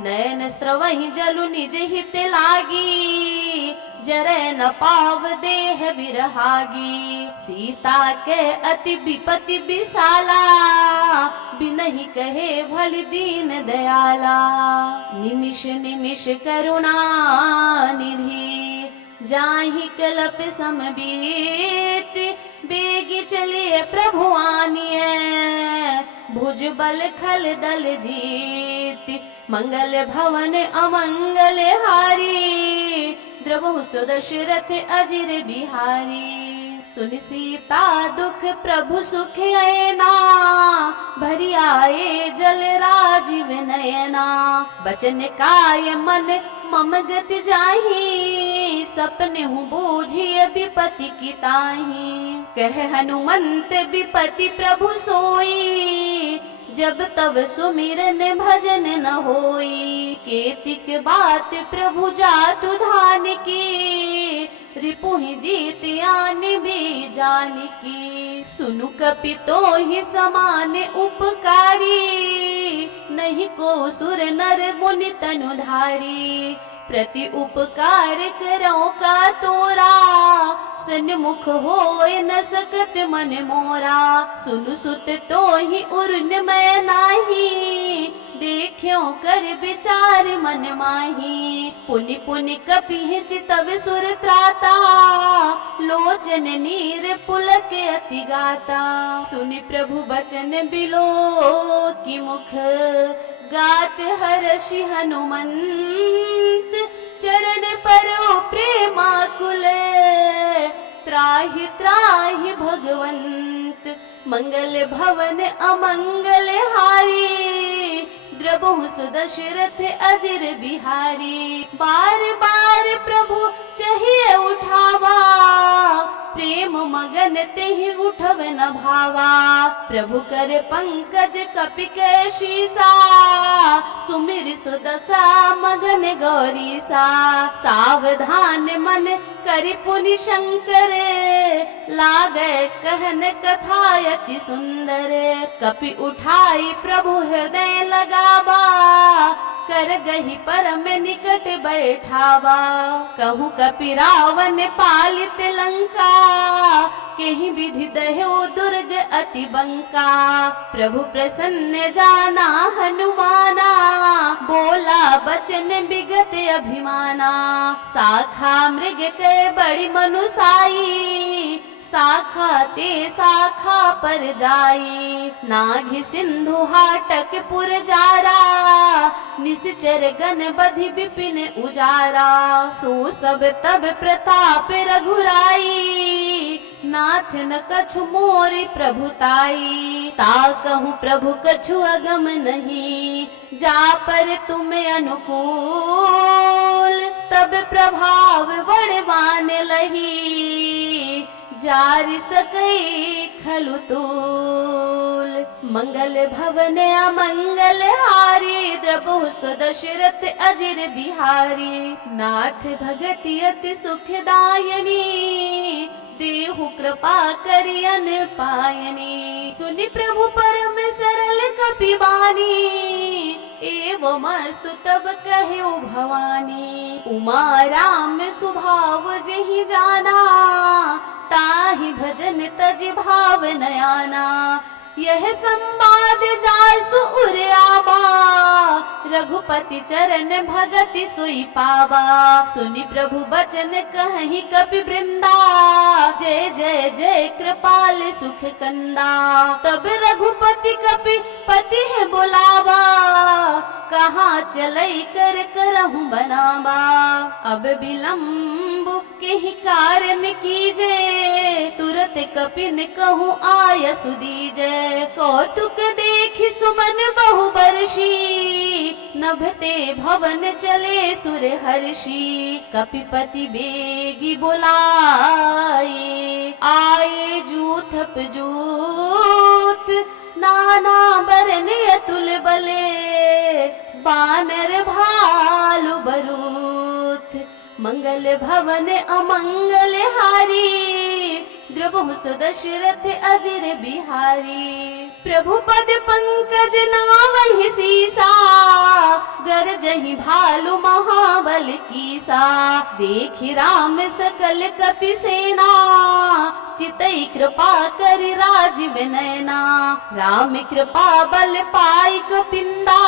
नयन स्त्रवहि जलु निज हित लागी, जरै न पाव देह विरहागी, सीता के अति विपति विशाला, बिनहि कहे भलि दीन दयाला, निमिष निमिष करुणा निधि, जाहि कलप समबीत, बेगी चलिए प्रभु आनिए, भुज बल खल दल जीत, मंगल भवन अमंगल हारी, द्रवहु सुदशरथ अजिर बिहारी, सुन सीता दुख प्रभु सुख ऐना, भरी आए जल राजीव नयना, बचन काय मन मम गति जाही, सपने हूँ बूझिए विपति की ताही, कह हनुमंत विपति प्रभु सोई, जब तब सुमिरन भजन न होई, केतिक बात प्रभु जातु धान की, रिपुहि जीत आन भी जान की, सुनु कपि तो ही समान उपकारी, नहीं को सुर नर मुनि तनुधारी, प्रति उपकार करो का तोरा, सन्मुख होय न सकत मन मोरा, सुनु सुत तो ही उर्न मैं नाही, देख्यो कर विचार मन माही, पुनि पुनि कपि चितव सुर त्राता, लोचन नीर पुलक अति गाता, सुनि प्रभु बचन बिलो की मुख, गात हर्षि हनुमंत, चरण परो प्रेमाकुल, त्राहि त्राहि भगवंत, मंगल भवन अमंगल हारी, द्रवहु सुदशरथ अजिर बिहारी, बार बार प्रभु चाहिए उठावा, प्रेम मगन तेहि उठव न भावा, प्रभु करे पंकज कपि के शीसा, सुमिर सुदशा मगन गौरीसा। सावधान मन करि पुनि शंकर, लागे कहन कथा अति सुंदर। कपि उठाई प्रभु हृदय लगावा, कर गही परम निकट बैठावा। कहूँ कपि रावण पालित लंका, केहि विधि दह्यो दुर्ग अति बंका। प्रभु प्रसन्न जाना हनुमाना, बोला बचन विगत अभिमाना। शाखा मृग के बड़ी मनुसाई, शाखा ते शाखा पर जाई। नाघि सिंधु हाटक पुर जारा, निश्चर गण बधि विपिन उजारा। सो सब तब प्रताप रघुराई, नाथ न कछु मोरि प्रभुताई। ता कहूँ प्रभु कछु अगम नहीं, जा पर तुम्हें अनुकूल। तब प्रभाव बड़वान लही, जारि सकई खलु तूल। मंगल भवन अमंगल हारी, द्रबहु सुदशरथ अजिर बिहारी। नाथ भगति अति सुखदायनी, देहु कृपा करि अन पायनी। सुनि प्रभु परम सरल कपि बानी, एवमस्तु तब कह्यो भवानी। उमा राम स्वभाव जहि जाना, ताहि भजन तज भाव नयाना। यह संवाद जासु उर आवा, रघुपति चरण भगति सोई पावा। सुनि प्रभु बचन कहि कपि वृंदा, जय जय जय कृपाल सुख कंदा। तब रघुपति कपि पति है बुलावा, कहाँ चलई कर करहूँ बनावा। अब विलम्ब केहि कारण कीजे, तुरत कपिन कहूँ आय सुदीजे। कौतुक देखि सुमन बहु बरसी, नभते भवन चले सुर हर्षि। कपिपति बेगी बुलाए, आए जूथप जूथ, नाना बरन अतुल बले। बानर भालु बरूथ, मंगल भवन अमंगल हारी। द्रबहु सुदशरथ अजिर बिहारी। प्रभु पद पंकज नावहि सीसा, गरजहि भालु महाबल कीसा। देखि राम सकल कपि सेना, चितई कृपा करि राजीव नयना। राम कृपा बल पाई कपिंदा,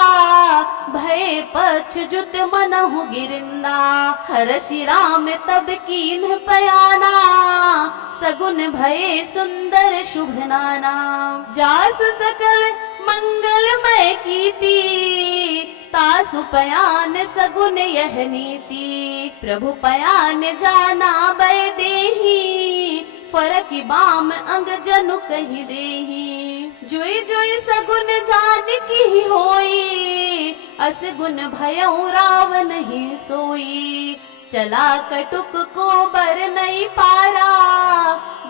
भय पक्ष जुट मनहु गिरिंदा। हर्षि राम तब कीन्ह पयाना, सगुन भये सुंदर शुभ नाना। जासु सकल मंगलमय कीर्ति, तासु पयान सगुन यह नीति। प्रभु पयान जाना बै देहि, फरक बाम अंग जनु कहि देहि। जोई जोई सगुन जान की होई, असगुन भयउ रावण ही सोई। चला कटुक को बर नहीं पारा,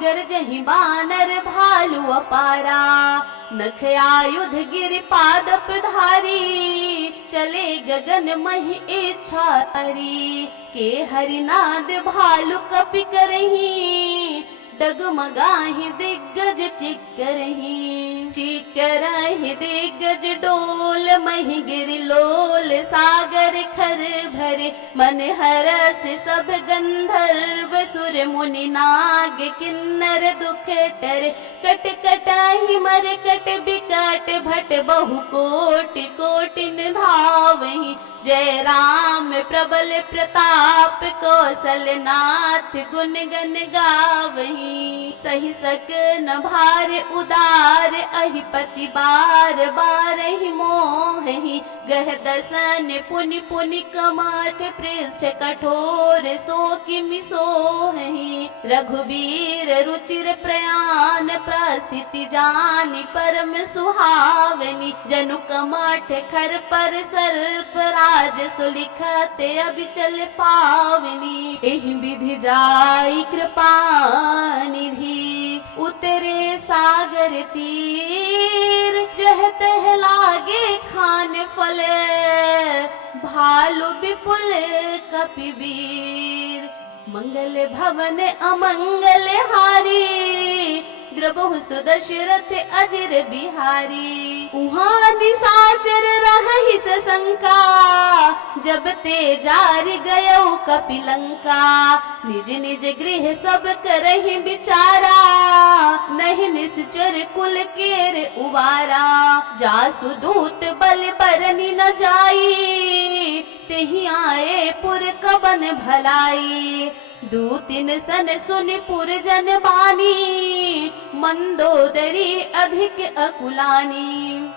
गरजहि बानर भालु अपारा। नख आयुध गिर पादप धारी, चले गगन महि इच्छा हरी। के हरिनाद भालु कपि करही, डगमगाहि दिग्गज चिक्करहि। चिक्करहि दिग्गज डोल, महि गिरि लोल। सागर खर भरे मन हरस, सब गंधर्व सुर मुनि नाग किन्नर दुख टरे। कट कटाहि मर कट बिकट भट, बहु कोटि कोटिन धावहि। जय राम प्रबल प्रताप, कौशल नाथ गुण गन गावहि। सही सक न भार उदार, अहिपति बार बारहि मोहहि। गह दसन पुनि पुनि कमठ, पृष्ठ कठोर सो किमि सोहहि। रघुबीर रुचिर प्रयान, प्रस्थिति जानि परम सुहावनी। जनु कमठ खर पर सर्प काज सो लिखते अब चल पावनी। एहि विधि जाई कृपा निधि उतरे सागर तीर। जह तह लागे खान फल भालु विपुल कपिवीर। मंगल भवन अमंगल हारी द्रबहु सुदशरथ अजिर बिहारी। उहाँ निशाचर रहहि सशंका जब ते जारि गयौ कपिलंका। निज निज गृह सब करहि विचारा नहीं निश्चर कुल केर उबारा। जासु दूत बल बरनि न जाई तेहि आए पुर कबन भलाई। दूतिन सन सुनि पुर जन बानी मंदोदरी अधिक अकुलानी।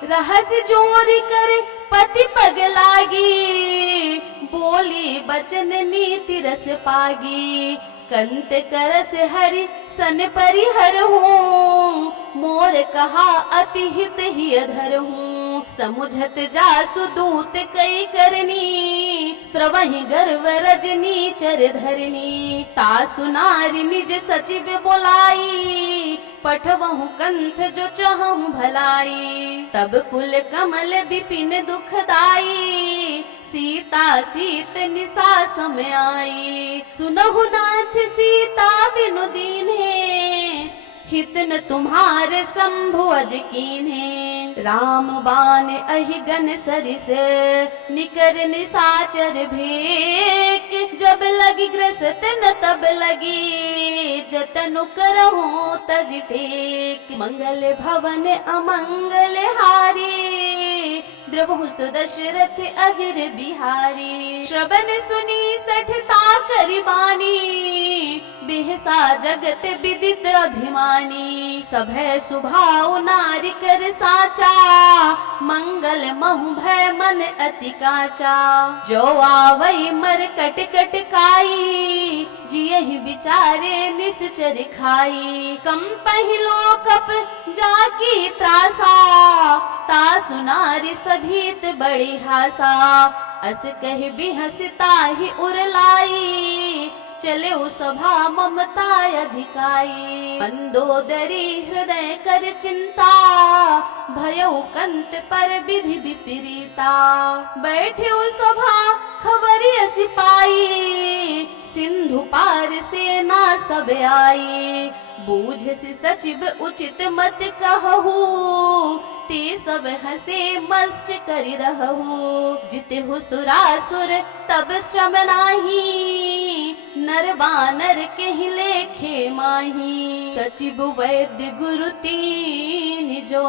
रहस जोर कर पति पग लागी बोली बचन नीति रस पागी। कंत करस हरि सन परिहर हूँ मोर कहा अति हित ही अधर हूँ। समुझत जासु दूत कई करनी स्त्रवहि गर्व रजनी चर धरनी। तासु नारी निज सचिव बोलाई पठवहु कंठ जो चहु भलाई। तब कुल कमल विपिन दुखदाई सीता सीत निशा समय आई। सुनहु नाथ सीता बिनु दीन्हे हित न तुम्हारे शंभु अज कीन्हे। राम बाण अहि गन सरिस निकर निशाचर भेक। जब लगी ग्रसत न तब लगी जतनु करहु तज टेक। मंगल भवन अमंगल हारी द्रबहु सुदशरथ अजिर बिहारी। श्रवण सुनी सठता करि बानी बिहसा जगत विदित अभिमानी। सभय सुभाव नारी कर साचा मंगल महु भय मन अति काचा। जो आवई मर कट कट काई जियहि विचारे निश्चर खाई। कम पहिलो कप जाकी त्रासा तासु नारी सभीत बड़ी हासा। अस कहि बिहसता ही उरलाई चले सभा ममता अधिकाई। मंदोदरी हृदय कर चिंता भयउ कंत पर विधि विपरीता। बैठे सभा खबरिय सिपाई सिंधु पार सेना सब आई। बूझ सचिव उचित मत कहू ते सब हसे मस्त करि रहू। जिते हो सुरासुर तब श्रम नाही नर बानर के ही लेखे माही। सचिव वैद्य गुरु तीन जो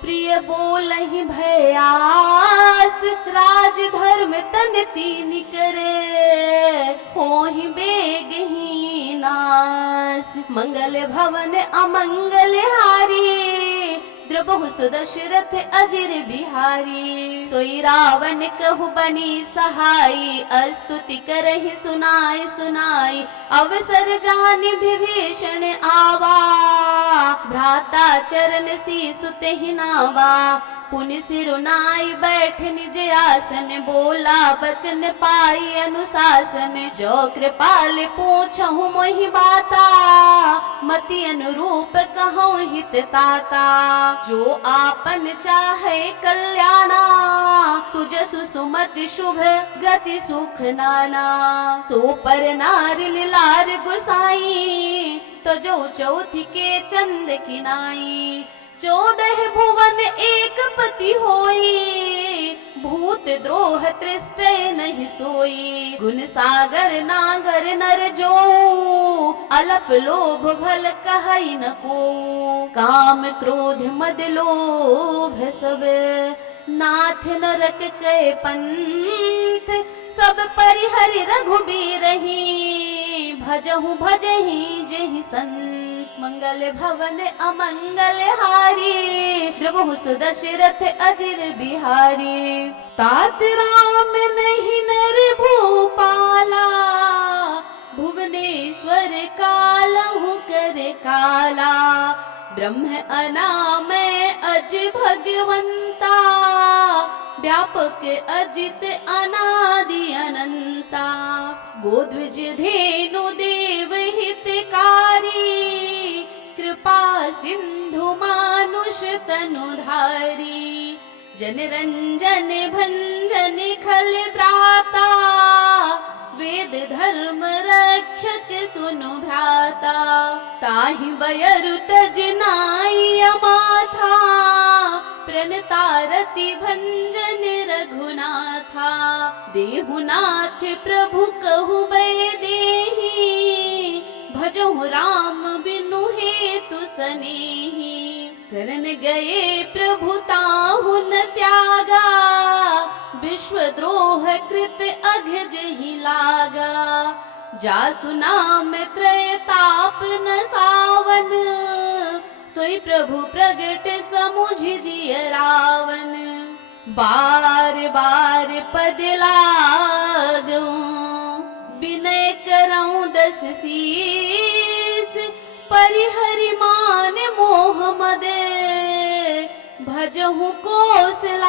प्रिय बोलहि भयास। राज धर्म तन तीन करे होहि बेग ही नास। मंगल भवन अमंगल हारी द्रबहु सुदशरथ अजिर बिहारी। सोई रावण कहु बनी सहाई अस्तुति करहि सुनाई सुनाई। अवसर जानि विभीषण आवा भ्राता चरण शीसु तेहि नावा। पुनि सिरुनाई बैठ निज आसन बोला बचन पाई अनुशासन। जो कृपाल पूछहु मोहि बाता मति अनुरूप कहूँ हित ताता। जो आपन चाहे कल्याणा सुजसु सुमति शुभ गति सुख नाना। तो पर नारी लार गुसाई तो जो चौथी के चंद किनाई। 14 भुवन एक पति होई भूत द्रोह तृष्ट नहीं सोई। गुण सागर नागर नर जो अलप लोभ भल कहई न को। काम क्रोध मद लोभ सब नाथ नरक के पंथ। सब परिहरि रघुबीर ही भजहु भजहि जेहि संत। मंगल भवन अमंगल हारी द्रबहु सुदशरथ अजिर बिहारी। तात राम नहीं नर भूपाला भुवनेश्वर कालहु कर काला। ब्रह्म अनामय अज भगवंता व्यापक अजित अनादि अनंता। गोद्विज धेनु देव हितकारी, कृपा सिंधु मानुष तनुधारी। जन रंजन भंजन खल भ्राता, वेद धर्म रक्षक सुनु भ्राता। ताहि बयरु तज नाई अमाथा, प्रणतारति भंजन रघुनाथा। देहुनाथ प्रभु कहु बय देहि, भजहु राम बिनु हेतु सनेहि। शरण गए प्रभु ताहु न त्यागा, विश्वद्रोह कृत अघज ही लागा। जासु नाम त्रयताप न सावन, सोई प्रभु प्रगट समुझ जिय रावण। बार बार पद लागूं, विनय करऊं दस शीस। परिहरि मान मोह मद, भजहु कौशलाधीश।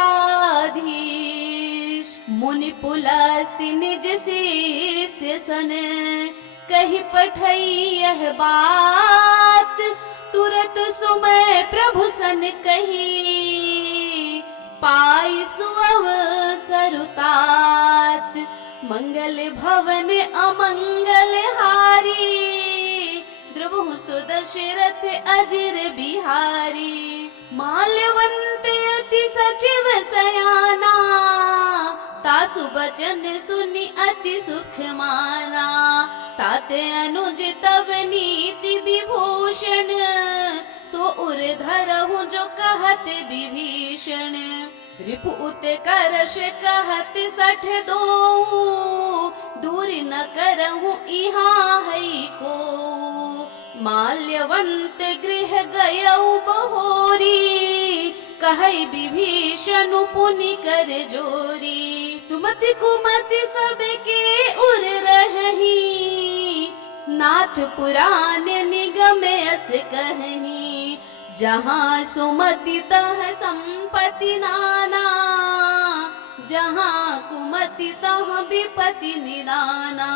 मुनि पुलस्ति निज शिष्य सन, कहि पठई यह बात। तुरत सुमय प्रभु सन कही, पाई सुअवसर तात। मंगल भवन अमंगल हारी, द्रुवहु सुदशरथ अजिर बिहारी। माल्यवंत अति सचिव सयाना, तासु बचन सुनि अति सुख माना। ताते अनुज तब नीति विभूषण, सो उर धरहु जो कहत विभीषण। रिपु उत करश कहत 62, दूरी न करहु इहाँ है को। माल्यवंत गृह गयऊ बहोरी, कहई विभीषण पुनि कर जोरी। सुमति कुमति सबके उर रहही, नाथ पुराण निगम अस कहही। जहाँ सुमति तह संपत्ति नाना, जहाँ कुमति तह विपति निदाना।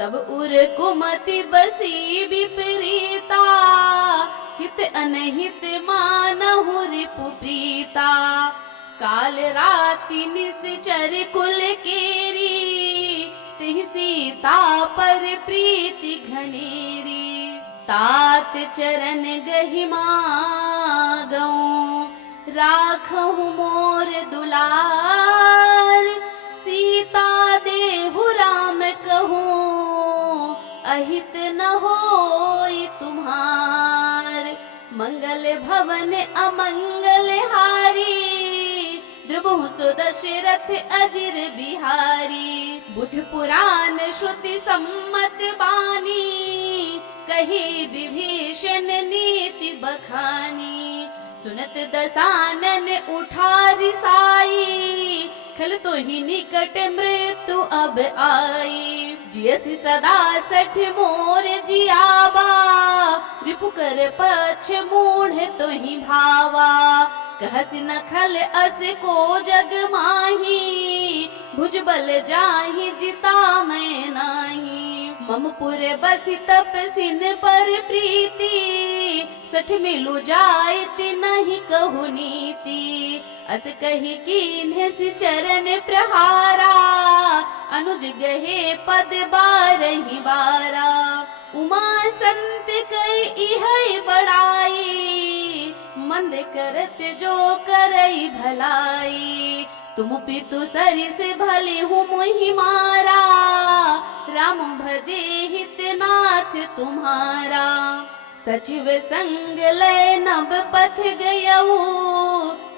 तब उर कुमति बसी विपरीता, हित अनहित मानहु रिपु प्रीता। काल राति निश्चर कुल केरी, तिहि सीता पर प्रीति घनेरी। तात चरण गहि मागऊं, राखहु मोर दुलार। सीता देहु राम कहूँ, अहित न होई तुम्हार। मंगल भवन अमंगल हारी, द्रुवहु सुदशरथ अजिर बिहारी। बुध पुराण श्रुति सम्मत बानी, कही विभीषण नीति बखानी। सुनत दसानन उठारी साई, खल तो ही निकट मृत्यु अब आई। जियसि सदा 60 मोर जियावा, रिपु कर पक्ष मूढ़ तो ही भावा। कहसि न खल अस को जग माही, भुज बल जाहि जिता मैं नाही। मम पुर बसि तपसिन पर प्रीति, 60 मिलु जायति नहीं कहु नीति। अस कही कीन्हे सि चरण प्रहारा, अनुज गहे पद 12 बारा। उमा संत कई इहै बड़ाई, मंद करत जो करई भलाई। तुम पितु सरिस भले हूँ मोहि मारा, राम भजे हितनाथ तुम्हारा। सचिव संग लय नभ पथ गयऊ,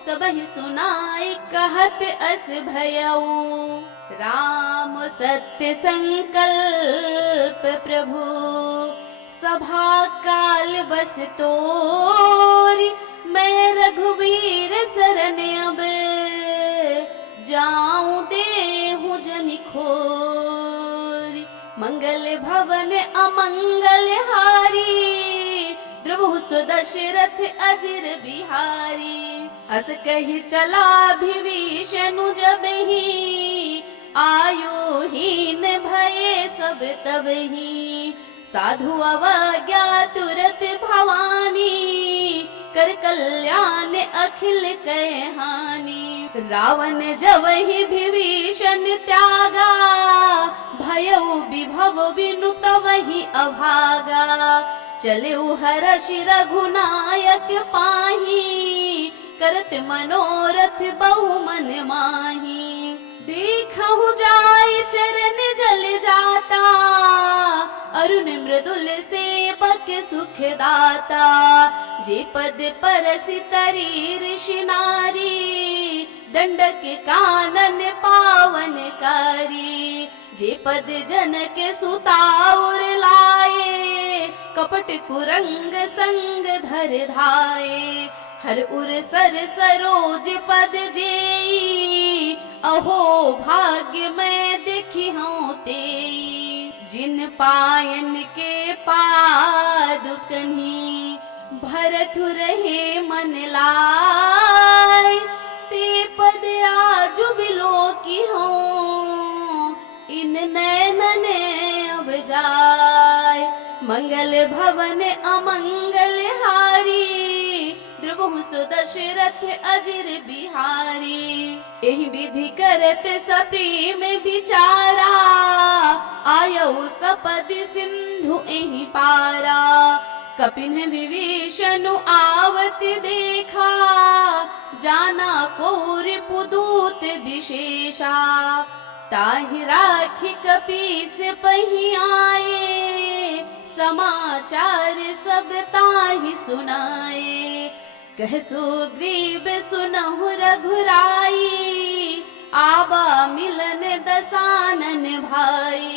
सबहि सुनाई कहत अस भयऊ। राम सत्य संकल्प प्रभु, सभा काल बस तोरी। मैं रघुवीर शरण अब, जाऊं देहु जनि खोरी। मंगल भवन अमंगल हारी, द्रुवहु दशरथ अजिर बिहारी। अस कही चला विभीषण जब ही, आयुहीन भये सब तब ही। साधु अवज्ञा तुरत भवानी, कर कल्याण अखिल कह हानि। रावण जब ही विभीषण त्यागा, भयउ विभव बिनु तवहि अभागा। चले हर्ष रघुनायक पाही, करत मनोरथ बहु मन माही। देखहु जाय चरण जल जाता, अरुण मृदुल सेवक सुख दाता। जे पद परसि तरी ऋषि नारी, दंडक कानन पावन कारी। जे पद जनक सुता उर लाए, कपट कुरंग संग धर धाये। हर उर सर सरोज पद जेई, अहो भाग्य मैं देखी हूँ तेई। जिन पायन के पादुकन्ही, भरत रहे मन लाय। ते पद आजु बिलो की हूँ, इन नैनन अब जाय। मंगल भवन अमंगल हारी, द्रवहु दशरथ अजिर बिहारी। एहि विधि करत सप्रेम विचारा, आयउ सपदि सिंधु एहि पारा। कपिन विभीषण आवत देखा, जाना कोर पुदूत विशेषा। ताहि राखी कपीस पही आए, समाचार सब ताहि सुनाए। कह सुग्रीव सुनहु रघुराई, आबा मिलन दसानन भाई।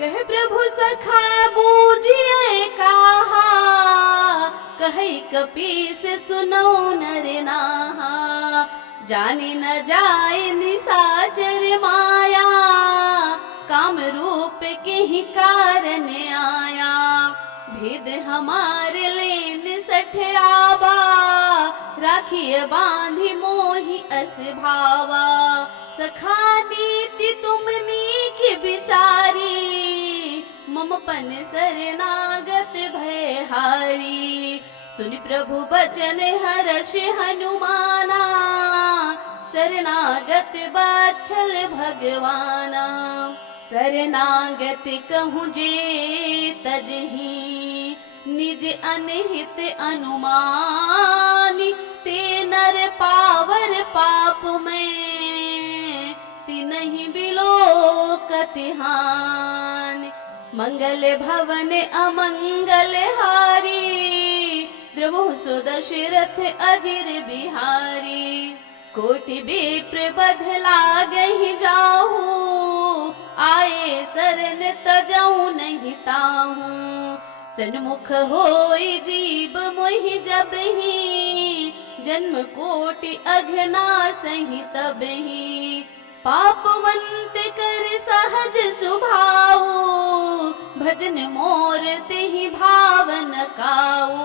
कह प्रभु सखा बूझिए कहा, कहे कपीस सुनो नर नाहा। जानी न जाए निसाचर माया, काम रूप के ही कारण आया। भेद हमारे लेन सठ आबा, राखिए बांधी मोहि अस भावा। सखा नीति तुमनी की विचारी, ममपन शरणागत भयहारी। सुनि प्रभु बचन हर्ष हनुमाना, शरणागत बाछल भगवाना। शरणागत कहूँ जे तजही, निज अनहित अनुमानी। ते नर पावर पाप में, तिनहि बिलोकत हानि। मंगल भवन अमंगल हारी, द्रवहु दशरथ अजिर बिहारी। कोटि विप्र बध लागहि जाहू, आए शरण तजऊ नहीं ताहू। सन्मुख होई जीव मोहि जबहि, जन्म कोटि अघना सही तबहि। पापवंत कर सहज सुभाऊ, भजन मोर तेहि भावन काऊ।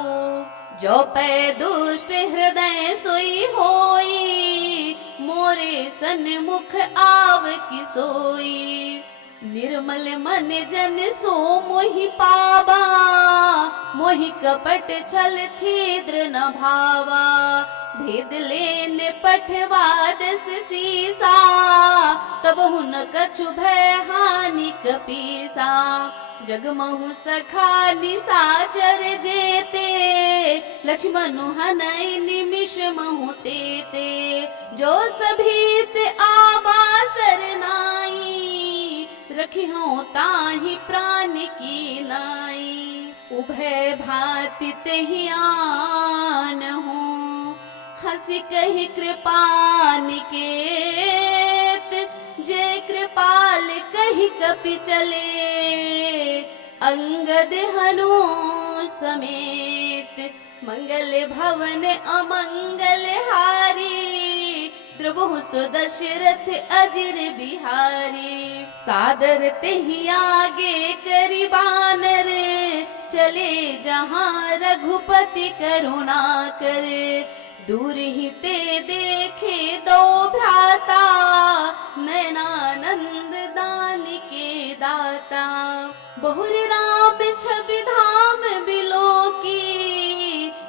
जो पै दुष्ट हृदय सोई होई, मोरे सन्मुख आव की सोई। निर्मल मन जन सो मोहि पावा, मोहि कपट छल छिद्र न भावा। भेद लेन पठवा दस सीसा, तब हुन कछु भय हानि कपीसा। जगमहु सखा निसाचर जेते, लक्ष्मणु हनई निमिष महु तेते। जो सभीत आबा सरनाई, रखी हूँ ताहि प्राण की नाई। उभय भाति तेहि आन हूँ, हंसी कही कृपा निकेत। जय कृपाल कही कपि चले, अंगद हनु समेत। मंगल भवन अमंगल हारी, द्रवहु दशरथ अजिर बिहारी। सादर तेहि आगे करि बानर, चले जहाँ रघुपति करुणा करे। दूर ही ते देखे दो भ्राता, नयनानंद दान के दाता। बहुर राम छवि धाम बिलोकी,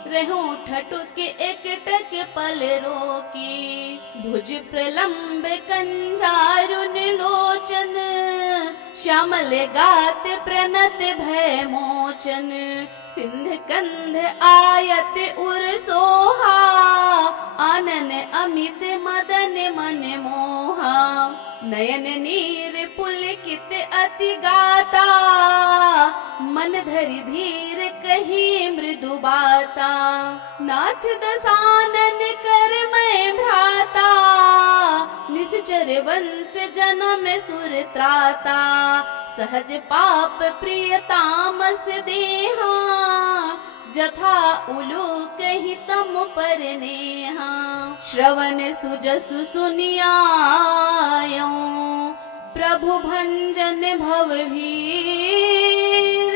रहूं ठटुक एकटक पल रोकी। भुज प्रलंब कंजारुन लोचन, श्यामल गात प्रणत भय मोचन। सिंध कंध आयत उर सोहा, आनन अमित मदन मन मोहा। नयन नीर पुलकित अति गाता, मन धरि धीर कही मृदु बाता। नाथ दसानन कर मैं भ्राता, निश्चर वंश जन्म सुर त्राता। सहज पाप प्रिय तामस देहा, जथा उलूक ही तम पर नेहा। श्रवण सुजसु सुनियायो, प्रभु भंजन भव भीर।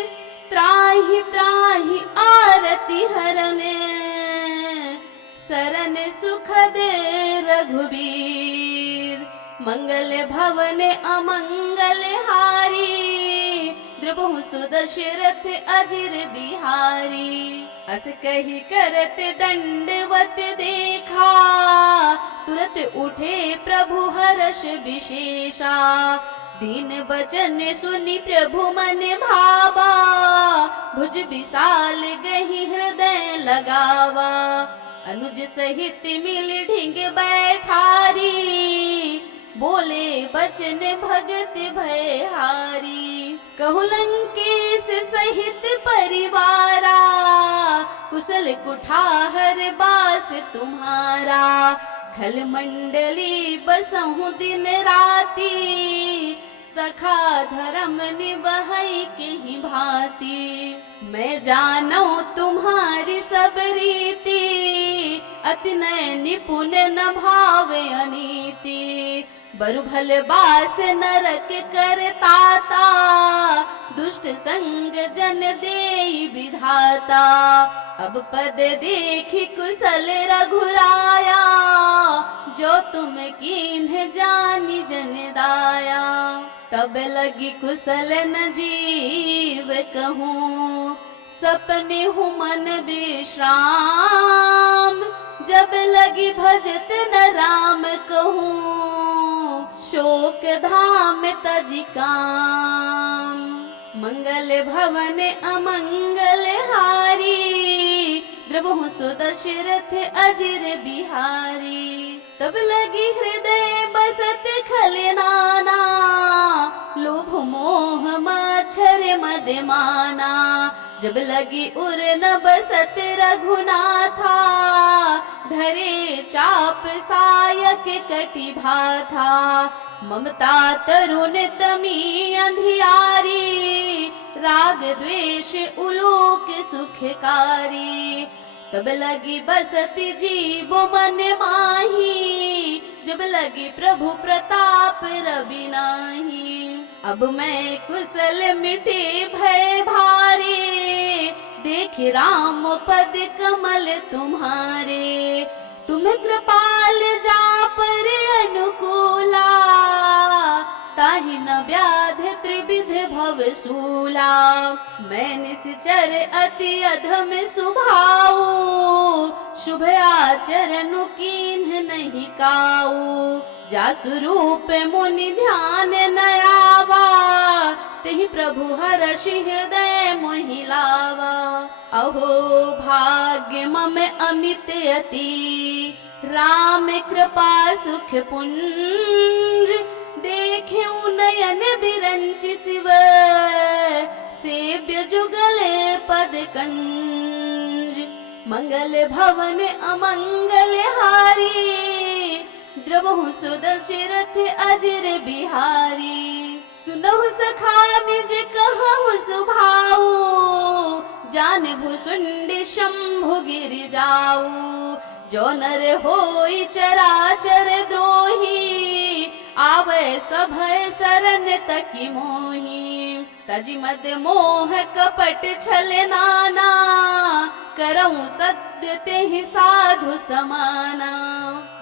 त्राहि त्राहि आरती हरने, सरन सुख दे रघुबीर। मंगल भवन अमंगल हारी, द्रबहु सुदशरथ अजिर बिहारी। अस कही करत दंडवत देखा, तुरत उठे प्रभु हर्ष विशेषा। दीन बचन सुनि प्रभु मन भावा, भुज विशाल गही हृदय लगावा। अनुज सहित मिल ढिंग बैठारी, बोले बचन भगत भयहारी। कहु लंकेश सहित परिवारा, कुशल कुठार बास तुम्हारा। खल मंडली बसहु दिन राती, सखा धर्म निबहै केहि भांति। मैं जानू तुम्हारी सब रीति, अति नय निपुण न भावे अनीति। बरु भल बास नरक करताता, दुष्ट संग जन देई विधाता। अब पद देखी कुशल रघुराया, जो तुम कीन्ह जानी जन दाया। तब लगी कुशल न जीव कहूँ, सपने हूँ मन विश्राम। जब लगी भजत न राम कहूँ, शोक धाम तजि काम। मंगल भवन अमंगल हारी, द्रबहु सुदशरथ अजिर बिहारी। तब लगी हृदय बसत खल नाना, लोभ मोह मच्छर मद माना। जब लगी उर न बसत रघुनाथा, धरे चाप सायक कटि भाथा। ममता तरुण तमी अंधियारी, राग द्वेष उलोक सुखकारी। तब लगी बसती जीव मन माही, जब लगी प्रभु प्रताप रवि नाही। अब मैं कुशल मिटे भय भारे, देख राम पद कमल तुम्हारे। तुम कृपाल जा पर अनुकूला, ताहि न व्याध त्रिविध भव सूला। मैं निश्चर अति अधम सुभाऊ, शुभ आचरण कीन्ह नहीं काऊ। जासु रूप मुनि ध्यान न आवा, तेहि प्रभु हर्षि हृदय मोहि लावा। अहो भाग्य मम अमित अति, राम कृपा सुख पुंज। देखेउ नयन बिरंच शिव, सेव्य जुगल पद कंज। मंगल भवन अमंगल हारी, द्रबहु सुदशरथ अजिर बिहारी। सुनहु सखा निज कहु सुभाऊ, जान भुसुंड शंभु गिर जाऊ। जो नर होई चराचर द्रोही, आवे सभय सरन तकी मोही। तजी मद मोह कपट छल नाना, करऊं सत्य तेहि साधु समाना।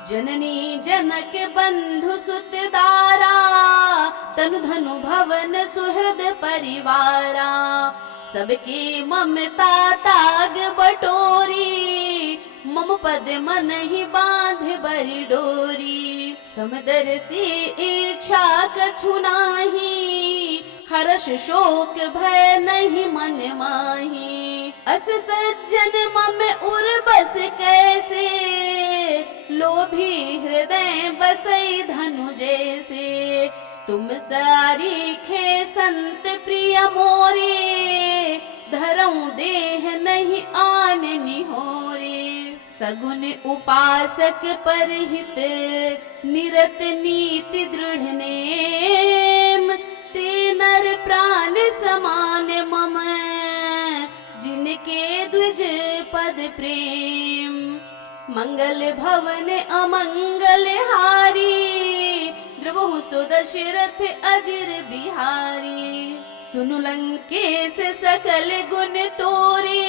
जननी जनक बंधु सुत दारा, तनु धनु भवन सुहृद परिवारा। सबके ममता ताग बटोरी, मम पद मन ही बांध बरी डोरी। समदर सी इच्छा कछु नाही, हर्ष शोक भय नहीं मन माही। अस सज्जन मम उर बस कैसे, लोभी हृदय बसई धनु जैसे। तुम सारीखे संत प्रिय मोरे, धरऊं देह नहीं आन निहोरे। सगुन उपासक परहित, निरत नीति दृढ़ नेम। ते नर प्राण समान मम, जिनके द्विज पद प्रेम। मंगल भवन अमंगल हारी, द्रवहु सो दशरथ अजिर बिहारी। सुनु लंकेश सकल गुण तोरे,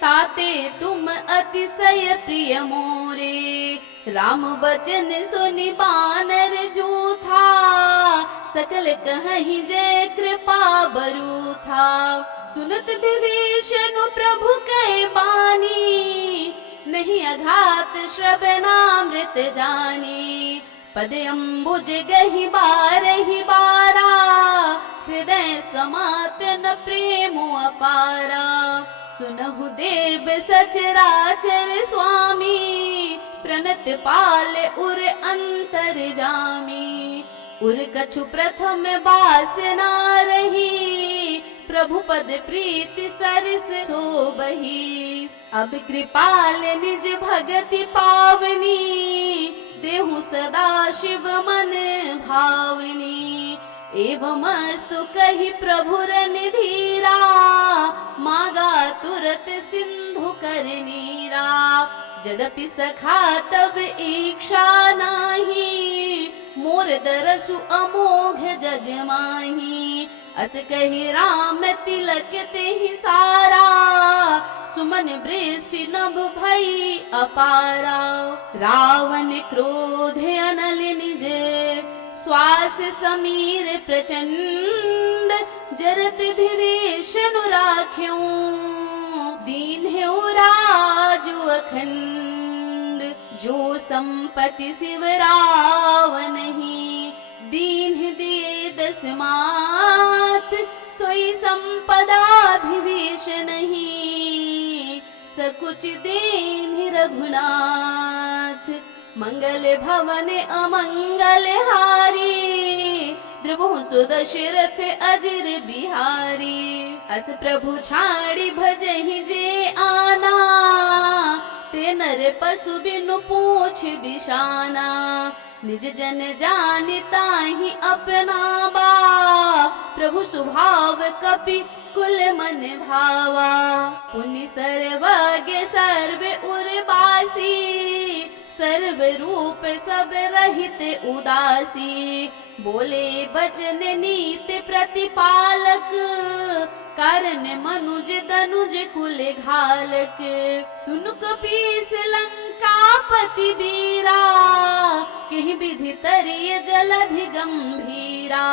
ताते तुम अतिशय प्रिय मोरे। राम बचन सुनि बानर जूथा, सकल कहीं जय कृपा बरू था। सुनत विभीषण प्रभु कै बानी, नहीं अघात श्रवणामृत जानी। पद अम्बुज गहि बारहि बारा, हृदय समात न प्रेम अपारा। सुनहु देव सचराचर स्वामी, प्रणत पाल उर अंतर जामी। उर कछु प्रथम बास ना रही, प्रभु पद प्रीति सरस सोबही। अब कृपाल निज भगति पावनी, देहु सदा शिव मन भावनी। एवमस्तु कहि प्रभुर निधीरा, मागा तुरत सिंधु कर नीरा। जदपि सखा तब इच्छा नाही, मोर दरसु अमोघ जग माही। अस कहि राम तिलक तेहि सारा, सुमन वृष्टि नभ भई अपारा। रावण क्रोध अनल निज, श्वास समीर प्रचंड। जरत विभीषण राख्यों, दीन है राजु अखंड। जो संपत्ति शिव रावण ही, दीन दिए दस मात। सोई संपदा विभीषण ही, सकुच दीन रघुनाथ। मंगल भवन अमंगल हारी, द्रवहु सो दशरथ अजिर बिहारी। अस प्रभु छाड़ी भजहि जे आना, ते नर पशु बिनु पूछ बिशाना। निज जन जानिता ही अपना बा, प्रभु स्वभाव कपि कुल मन भावा। पुण्य सर्वज्ञ सर्व उर्वासी, सर्व रूप सब रहित उदासी। बोले बचन नीत प्रतिपालक, कारण मनुज दनुज कुल घालक। सुनु कपीस लंकापति बीरा, कहि विधि तरिय जलधि गंभीरा।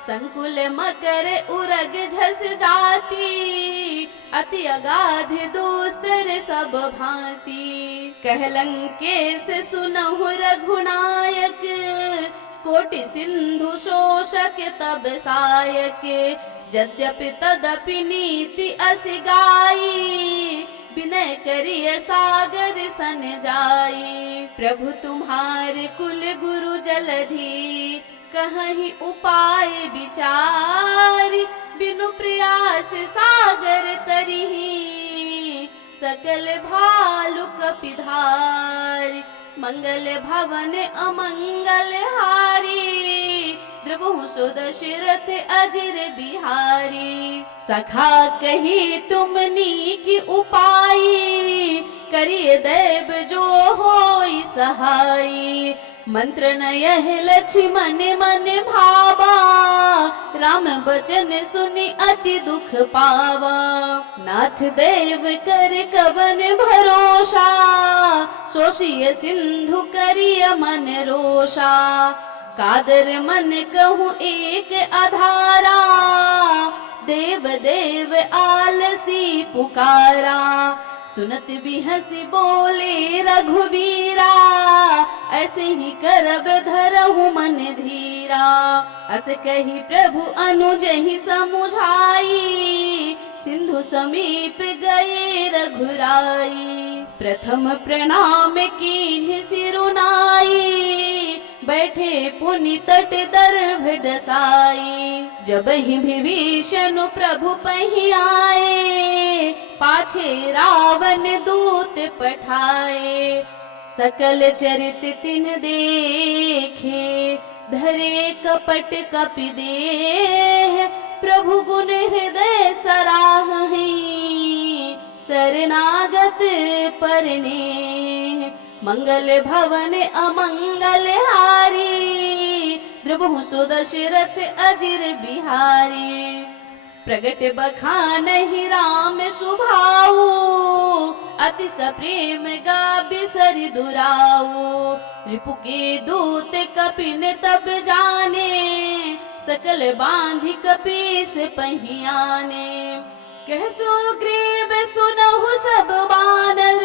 संकुल मकर उरग झस जाती, अति अगाध दुस्तर सब भांति। कह लंकेश सुनहु रघुनायक, कोटि सिंधु शोषक तब सायक। यद्यपि तदपि नीति अस गाई, विनय करिय सागर सन जाई। प्रभु तुम्हारे कुल गुरु जलधि, कहीं उपाय विचार। बिनु प्रयास सागर तरिहि, सकल भालु कपिधार। मंगल भवन अमंगल हारी, द्रवहु सो दशरथ अजिर बिहारी। सखा कही तुम नीक उपाई, करिय दैव जो होई सहाई। मंत्र न यह लक्ष्मण मन भावा, राम बचन सुनि अति दुख पावा। नाथ देव कर कवन भरोसा, शोषिय सिंधु करिय मन रोषा। कादर मन कहूँ एक अधारा, देव देव आलसी पुकारा। सुनत भी हंसी बोले रघुबीरा, ऐसे ही करब धरहु मन धीरा। अस कही प्रभु अनुज ही समुझाई, सिंधु समीप गए रघुराई। प्रथम प्रणाम कीन्ह सिरुनाई, बैठे पुनि तट दर्भ दसाई। जब ही विभीषण प्रभु पही आए, पाछे रावण दूत पठाए। सकल चरित तिन देखे, धरे कपट कपि देह। प्रभु गुण हृदय सराहि, शरणागत परने। मंगल भवन अमंगल हारी, द्रबहु सो दशरथ अजिर बिहारी। प्रगट बखानहि राम सुभाऊ, अति सप्रेम गा बिसरि दुराऊ। रिपु के दूत कपिन तब जाने, सकल बांधि कपीस पहियाने। कह सुग्रीव सुनहु सब बानर,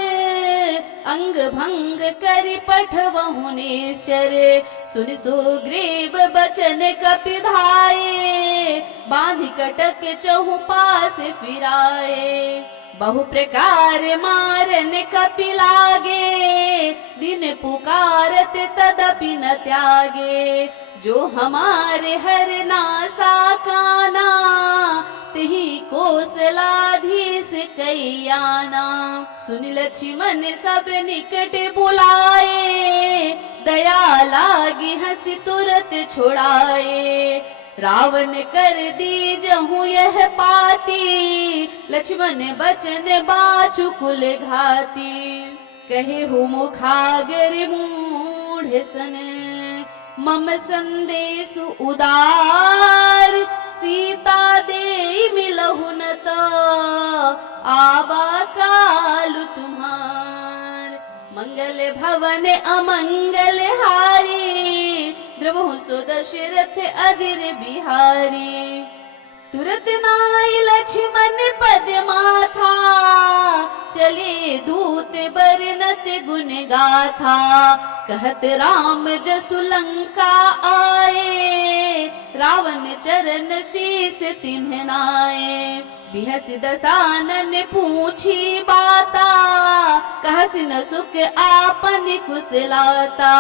अंग भंग करि पठवहु निश्चर। सुनि सुग्रीव बचन कपि धाये, बांधि कटक चहु पास फिराए। बहु प्रकार मारन कपि लागे, दिन पुकारत तदपि न त्यागे। जो हमारे हर नासा काना, तिहि कौशलाधीश कैयाना। सुनि लक्ष्मण सब निकट बुलाए, दया लागी हंसी तुरत छुड़ाए। रावण कर दीजहु यह पाती, लक्ष्मण बचन बाचु कुल घाती। कहे हु मुखागर मूढ़ सन, मम संदेशु उदार। सीता दे मिलहु न तो, आवा कालु तुम्हार। मंगल भवन अमंगल हारी, द्रबहु सो दशरथ अजिर बिहारी। तुरत नाई लक्ष्मण पद माथा, चले दूत बरनत गुण गाथा। कहत राम जसु लंका आए, रावण चरण शीस तिन्ह नाए। बिहस दसानन पूछी बाता, कहस न सुख आपन कुशलाता।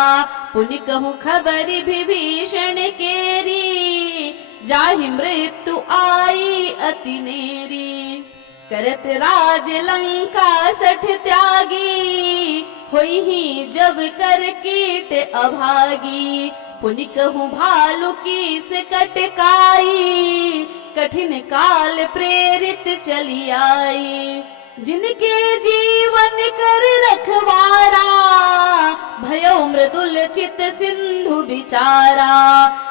पुनि कहूँ खबर विभीषण केरी, जाहि मृत्यु आई अति नेरी। करत राज लंका सठ त्यागी, होई ही जब कर कीट अभागी। पुनि कहूँ भालु की से कटकाई, कठिन काल प्रेरित चली आई। जिनके जीवन कर रखवारा, भयो मृदुल चित सिंधु बिचारा।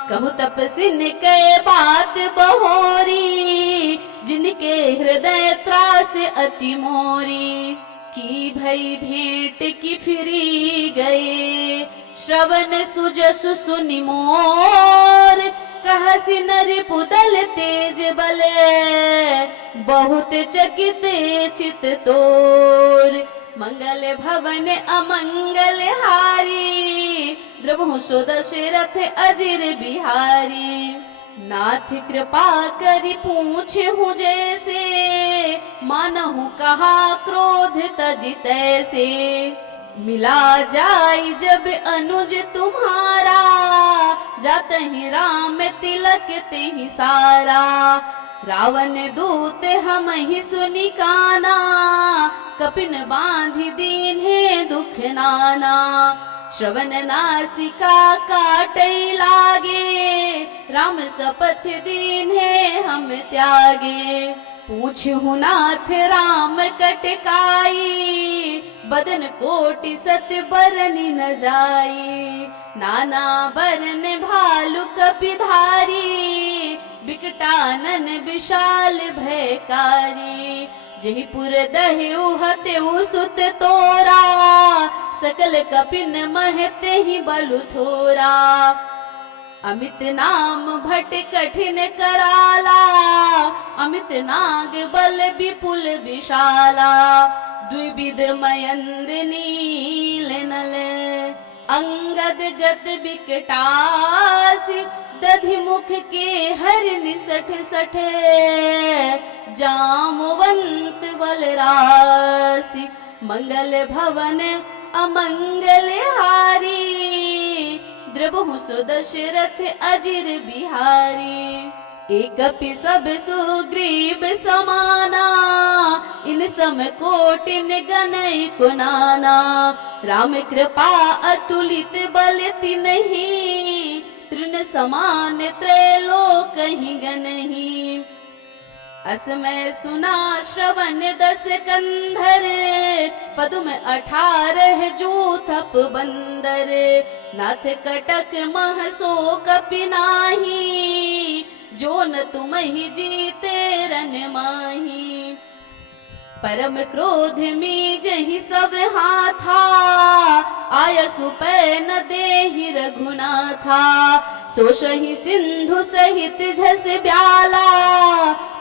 कहु तपसिन के बात बहोरी, जिनके हृदय त्रास अति मोरी। की भई भेंट की फिरी गए, श्रवण सुजसु सुनि मोर। कहसि नरि पुदल तेज बल, बहुत चकित चित तोर। मंगल भवन अमंगल हारी, द्रबहु सो दशरथ अजिर बिहारी। नाथ कृपा करि पूछहु जैसे, मानहु कहा क्रोध तजि तैसे। मिला जाई जब अनुज तुम्हारा, जातहि राम तिलक तेहि सारा। रावण दूत हम ही सुनि काना, कपिन बांधि दीन्हे दुख नाना। श्रवण नासिका काटै लागे, राम सपथ दीन्हे हम त्यागे। पूछहु नाथ राम कटकाई, बदन कोटि सत बरनि न जाई। नाना बरन भालु कपिधारी, बिकटानन विशाल भयकारी। जहिपुर दह्यु हतेउ सुत तोरा, सकल कपिन महते ही बलु थोरा। अमित नाम भट कठिन कराला, अमित नाग बल विपुल विशाला। द्विविध मयंद नील नल, अंगद गत बिकटासी। दधि मुख के हर निसठ सठ, जामवंत बलरासी। मंगल भवन अमंगल हारी, द्रबहु सो दशरथ अजिर बिहारी। एक कपि सब सुग्रीव समाना, इन सम कोटिन गनई को नाना। राम कृपा अतुलित बल तिन्हि, तृण समान त्रैलोक ही गनहि। असमय सुना श्रवण दस कंधर, पदुम 18 जूथप बंदर। नाथ कटक मह सो कपि नाही, जो न तुम ही जीते रन माही। परम क्रोध में जहि सब हाथा, आयसु पै न देहि रघुनाथा। सोशहि सिंधु सहित झस ब्याला,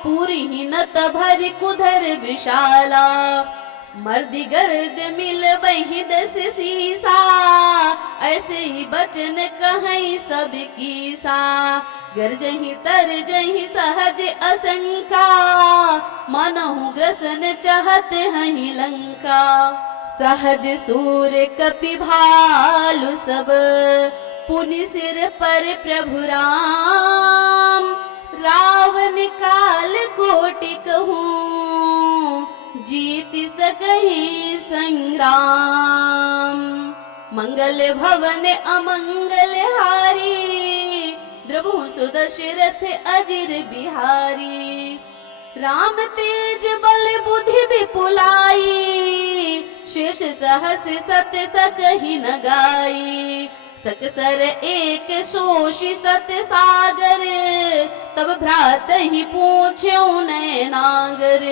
पूरी ही नत भरि कुधर विशाला। मर्दि गर्द मिल बहि दस सीसा, ऐसे ही बचन कहीं सब कीसा। गरजहि तरजहि सहज असंका, मानहु ग्रसन चाहत हहि लंका। सहज सूर कपि भालु सब, पुनि सिर पर प्रभु राम। रावण काल कोटि कहूँ, जीत सकहि संग्राम। मंगल भवन अमंगल हारी, द्रबहु सो दशरथ अजिर बिहारी। राम तेज बल बुद्धि विपुलाई, शेष सहस सत सकहि न गाई। सकसर एक शोषि सत सागर, तब भ्रात ही पूछ्यो नय नागर।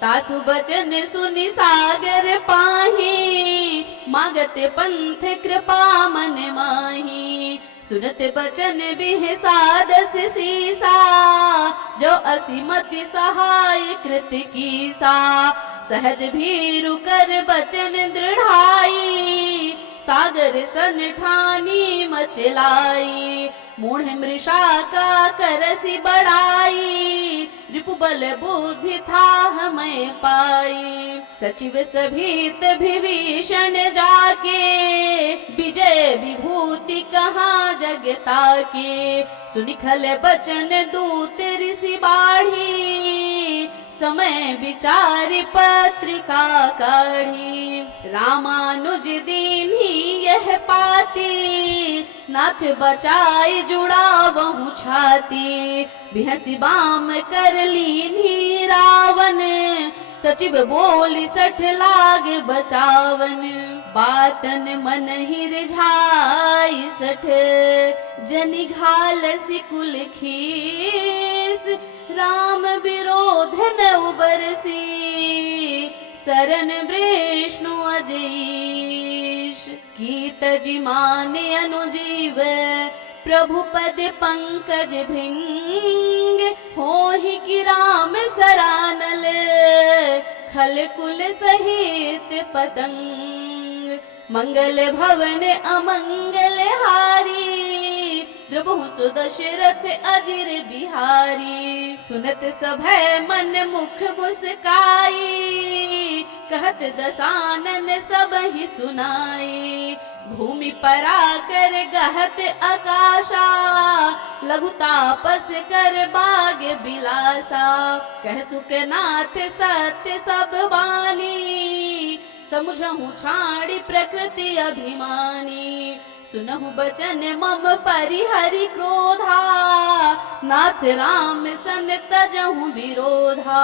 तासु बचन सुनि सागर पाही, मागत पंथ कृपा मन माही। सुनत बचन बिह सादस सीसा, जो असीमति सहाय कृत कीसा। सहज भीरु कर बचन दृढ़ाई, सागर सन ठानी मचलाई। मूढ़ मृषा का करसी बढ़ाई, रिपुबल बुद्धि था हमें पाई। सचिव सभीत विभीषण जाके, विजय विभूति कहाँ जगता के। सुनिखल बचन दूत ऋषि बाढ़ी, समय विचारि पत्रिका काढ़ी। रामानुज दीन्ही यह पाती, नाथ बचाई जुड़ावहु छाती। बिहसी बाम कर लीन्ही रावण, सचिव बोली सठ लाग बचावन। बातन मन ही रिझाई सठ, जनि घालसी कुल खीस। राम विरोध न उबरसी, सरन वृष्णु अजीश। कीत जिमान अनुजीव, प्रभु पद पंकज भृंग। होहि कि राम सरानल, खल कुल सहित पतंग। मंगल भवन अमंगल हारी, द्रबहु सो दशरथ अजिर बिहारी। सुनत सभय मन मुख मुस्काई, कहत दसानन सब ही सुनाई। भूमि परा कर गहत आकाशा, लघु तापस कर बाग बिलासा। कह सुख नाथ सत्य सब वाणी, समुझहु छाड़ी प्रकृति अभिमानी। सुनहु बचन मम परिहरि क्रोधा, नाथ राम सन तजहु विरोधा।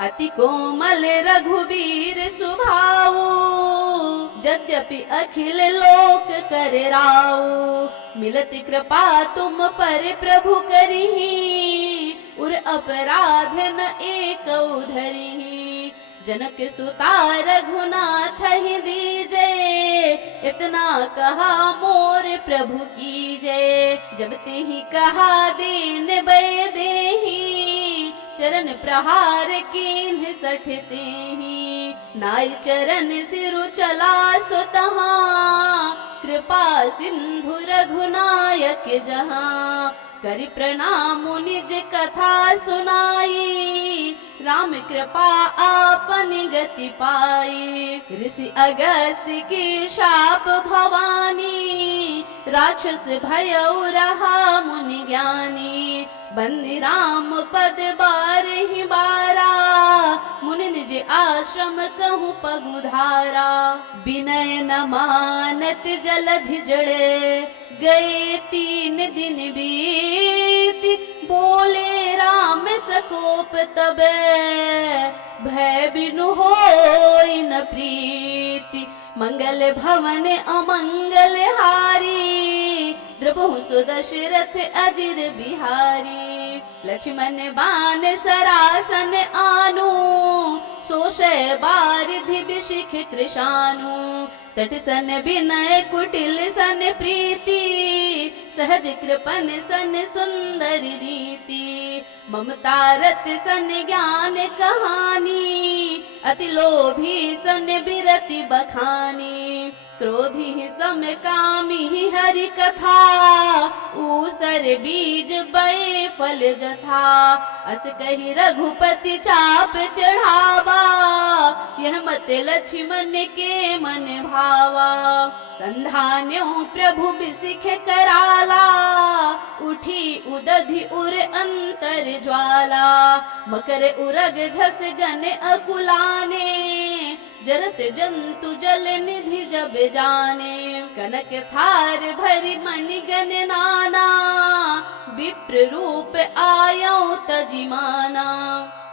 अति कोमल रघुवीर सुभाऊ, यद्यपि अखिल लोक कर राऊ। मिलति कृपा तुम पर प्रभु करिहि, उर अपराध न एक धरिहि। जनक सुता रघुनाथ ही दीजे, इतना कहा मोर प्रभु की जय। जब ते ही कहा दीन बै देहि, चरण प्रहार कीन्ह सठते ही। नाई चरण सिरु चला सो तहाँ, कृपा सिंधु रघुनायक जहाँ। करि प्रणाम निज कथा सुनाई, राम कृपा आपन गति पाई। ऋषि अगस्त्य की शाप भवानी, राक्षस भयउ रहा मुनि ज्ञानी। बंदी राम पद बारहि बारा, मुनि निज आश्रम कहूँ पगुधारा। विनय न मानत जलधि जड़े, गए 3 दिन बीत। बोले राम सकोप तबे, भय बिनु होई न प्रीति। मंगल भवन अमंगल हारी, द्रबहु सुदशरथ अजिर बिहारी। लक्ष्मण बाण सरासन आनु, सोषय बारिधि बिशिख कृशानु। सठ सन विनय कुटिल सन प्रीति, सहज कृपन सन सुंदर रीति। ममता रत सन ज्ञान कहानी, अति लोभी सन बिरति बखानी। क्रोधी सम कामी हरि कथा, ऊसर बीज बे फल जथा। अस कही रघुपति चाप चढ़ावा, यह मत लक्ष्मण के मन भावा। संधान्यो प्रभु बिसिख कराला, उठी उदधि उर अंतर ज्वाला। मकर उरग झस गन अकुलाने, जरत जंतु जल निधि जब जाने। कनक थार भरि मनि गन नाना, विप्र रूप आयो तजिमाना।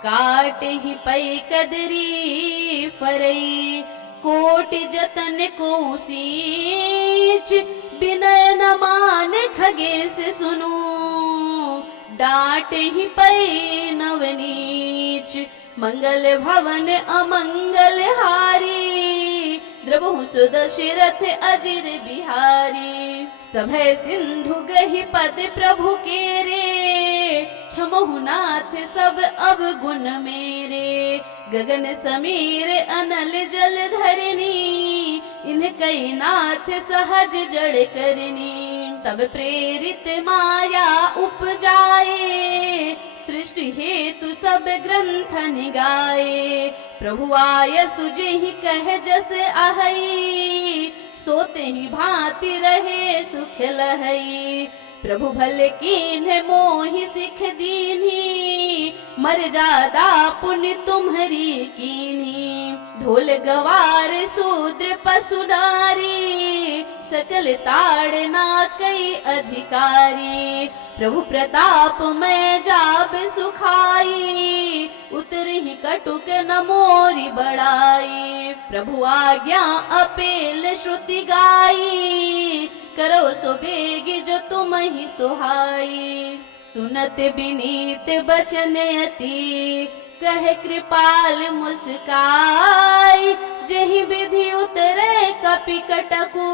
काट ही पै कदरी फरई, कोटि जतन को सींच। विनय न मान खगेश सुनो, डांट ही पै नवनीच। मंगल भवन अमंगल हारी, द्रबहु सुदशरथ अजिर बिहारी। सभय सिंधु गहि पद प्रभु केरे, क्षमहु नाथ सब अवगुण मेरे। गगन समीर अनल जल धरनी, इन्ह कई नाथ सहज जड़ करनी। तब प्रेरित माया उपजाए, सृष्टि हेतु सब ग्रंथ निगाए। प्रभु आय सुजहि कह जस आहई, सोते ही भांति रहे सुख लहई। प्रभु भले कीन्ह मोहि सिख दीन्ही, मर्यादा पुण्य तुम्हरी कीन्ही। ढोल गवार शूद्र पशु नारी, सकल ताड़ना कई अधिकारी। प्रभु प्रताप मैं जाब सुखाई, उतरहि कटुक न मोरी बड़ाई। प्रभु आज्ञा अपेल श्रुति गाई, करो सो बेगी जो तुम ही सुहाई। सुनत विनीत बचन अति, कह कृपाल मुस्काई। जहि विधि उतरे कपि कटकु,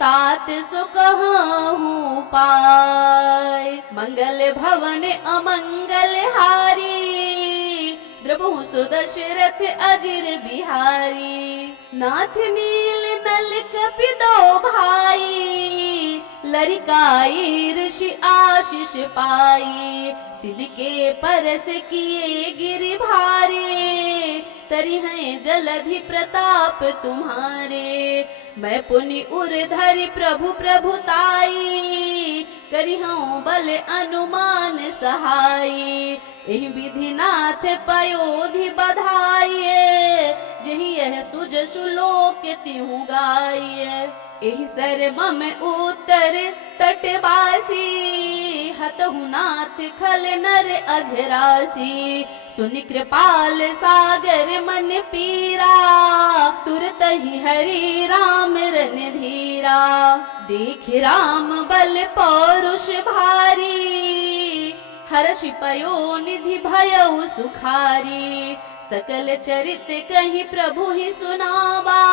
तात सो कहूँ पाय। मंगल भवन अमंगल हारी, द्रबहु सुदशरथ अजिर बिहारी। नाथ नील नल कपि दो भाई, लरिकाई ऋषि आशीष पाई। तिनके परस किए गिरि भारे, तरि हैं जलधि प्रताप तुम्हारे। मैं पुनि उर धरि प्रभु प्रभुताई, करिहऊँ बल अनुमान सहाई। एहि विधि नाथ पयोधि बधाइए, जहि यह सुजसु लोक तिहु गाइए। एहि सर्वम उत्तर तटवासी, हतहु नाथ खल नर अघरासी। सुनि कृपाल सागर मन पीरा, तुरत ही हरि राम रन धीरा। देख राम बल पौरुष भारी, हर्षि पयोनिधि भयउ सुखारी। सकल चरित कहि प्रभु ही सुनावा,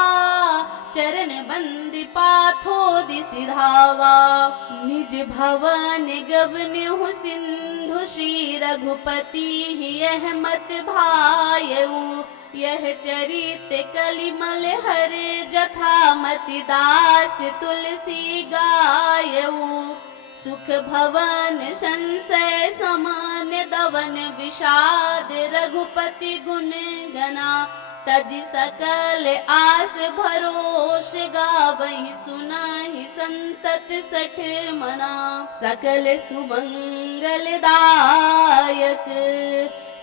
चरण बंदी पाथो सिधावा। निज भवन गवन्यु सिंधु, श्री रघुपति यह मत भायऊ। यह चरित कलिमल हरे, जथा मति दास तुलसी गायऊ। सुख भवन संशय समान, दवन विषाद रघुपति गुण गना। तज सकल आस भरोष, गावहि सुनाहि संतत सठ मना। सकल सुमंगल दायक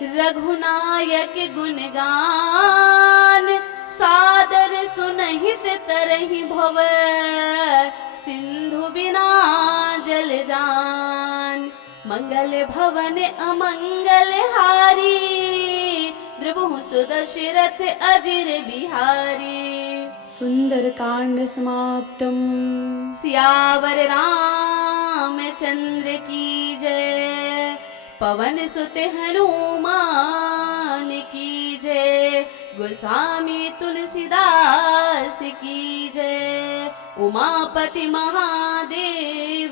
रघुनायक गुणगान, सादर सुनहित तरहि भव सिंधु बिना जल जान। मंगल भवन अमंगल हारी, द्रवहु सुदशरथ अजिर बिहारी। सुंदर कांड समाप्तम। सियावर रामचंद्र की जय, पवन सुत हनुमान की जय। गोस्वामी तुलसीदास की जय, उमापति महादेव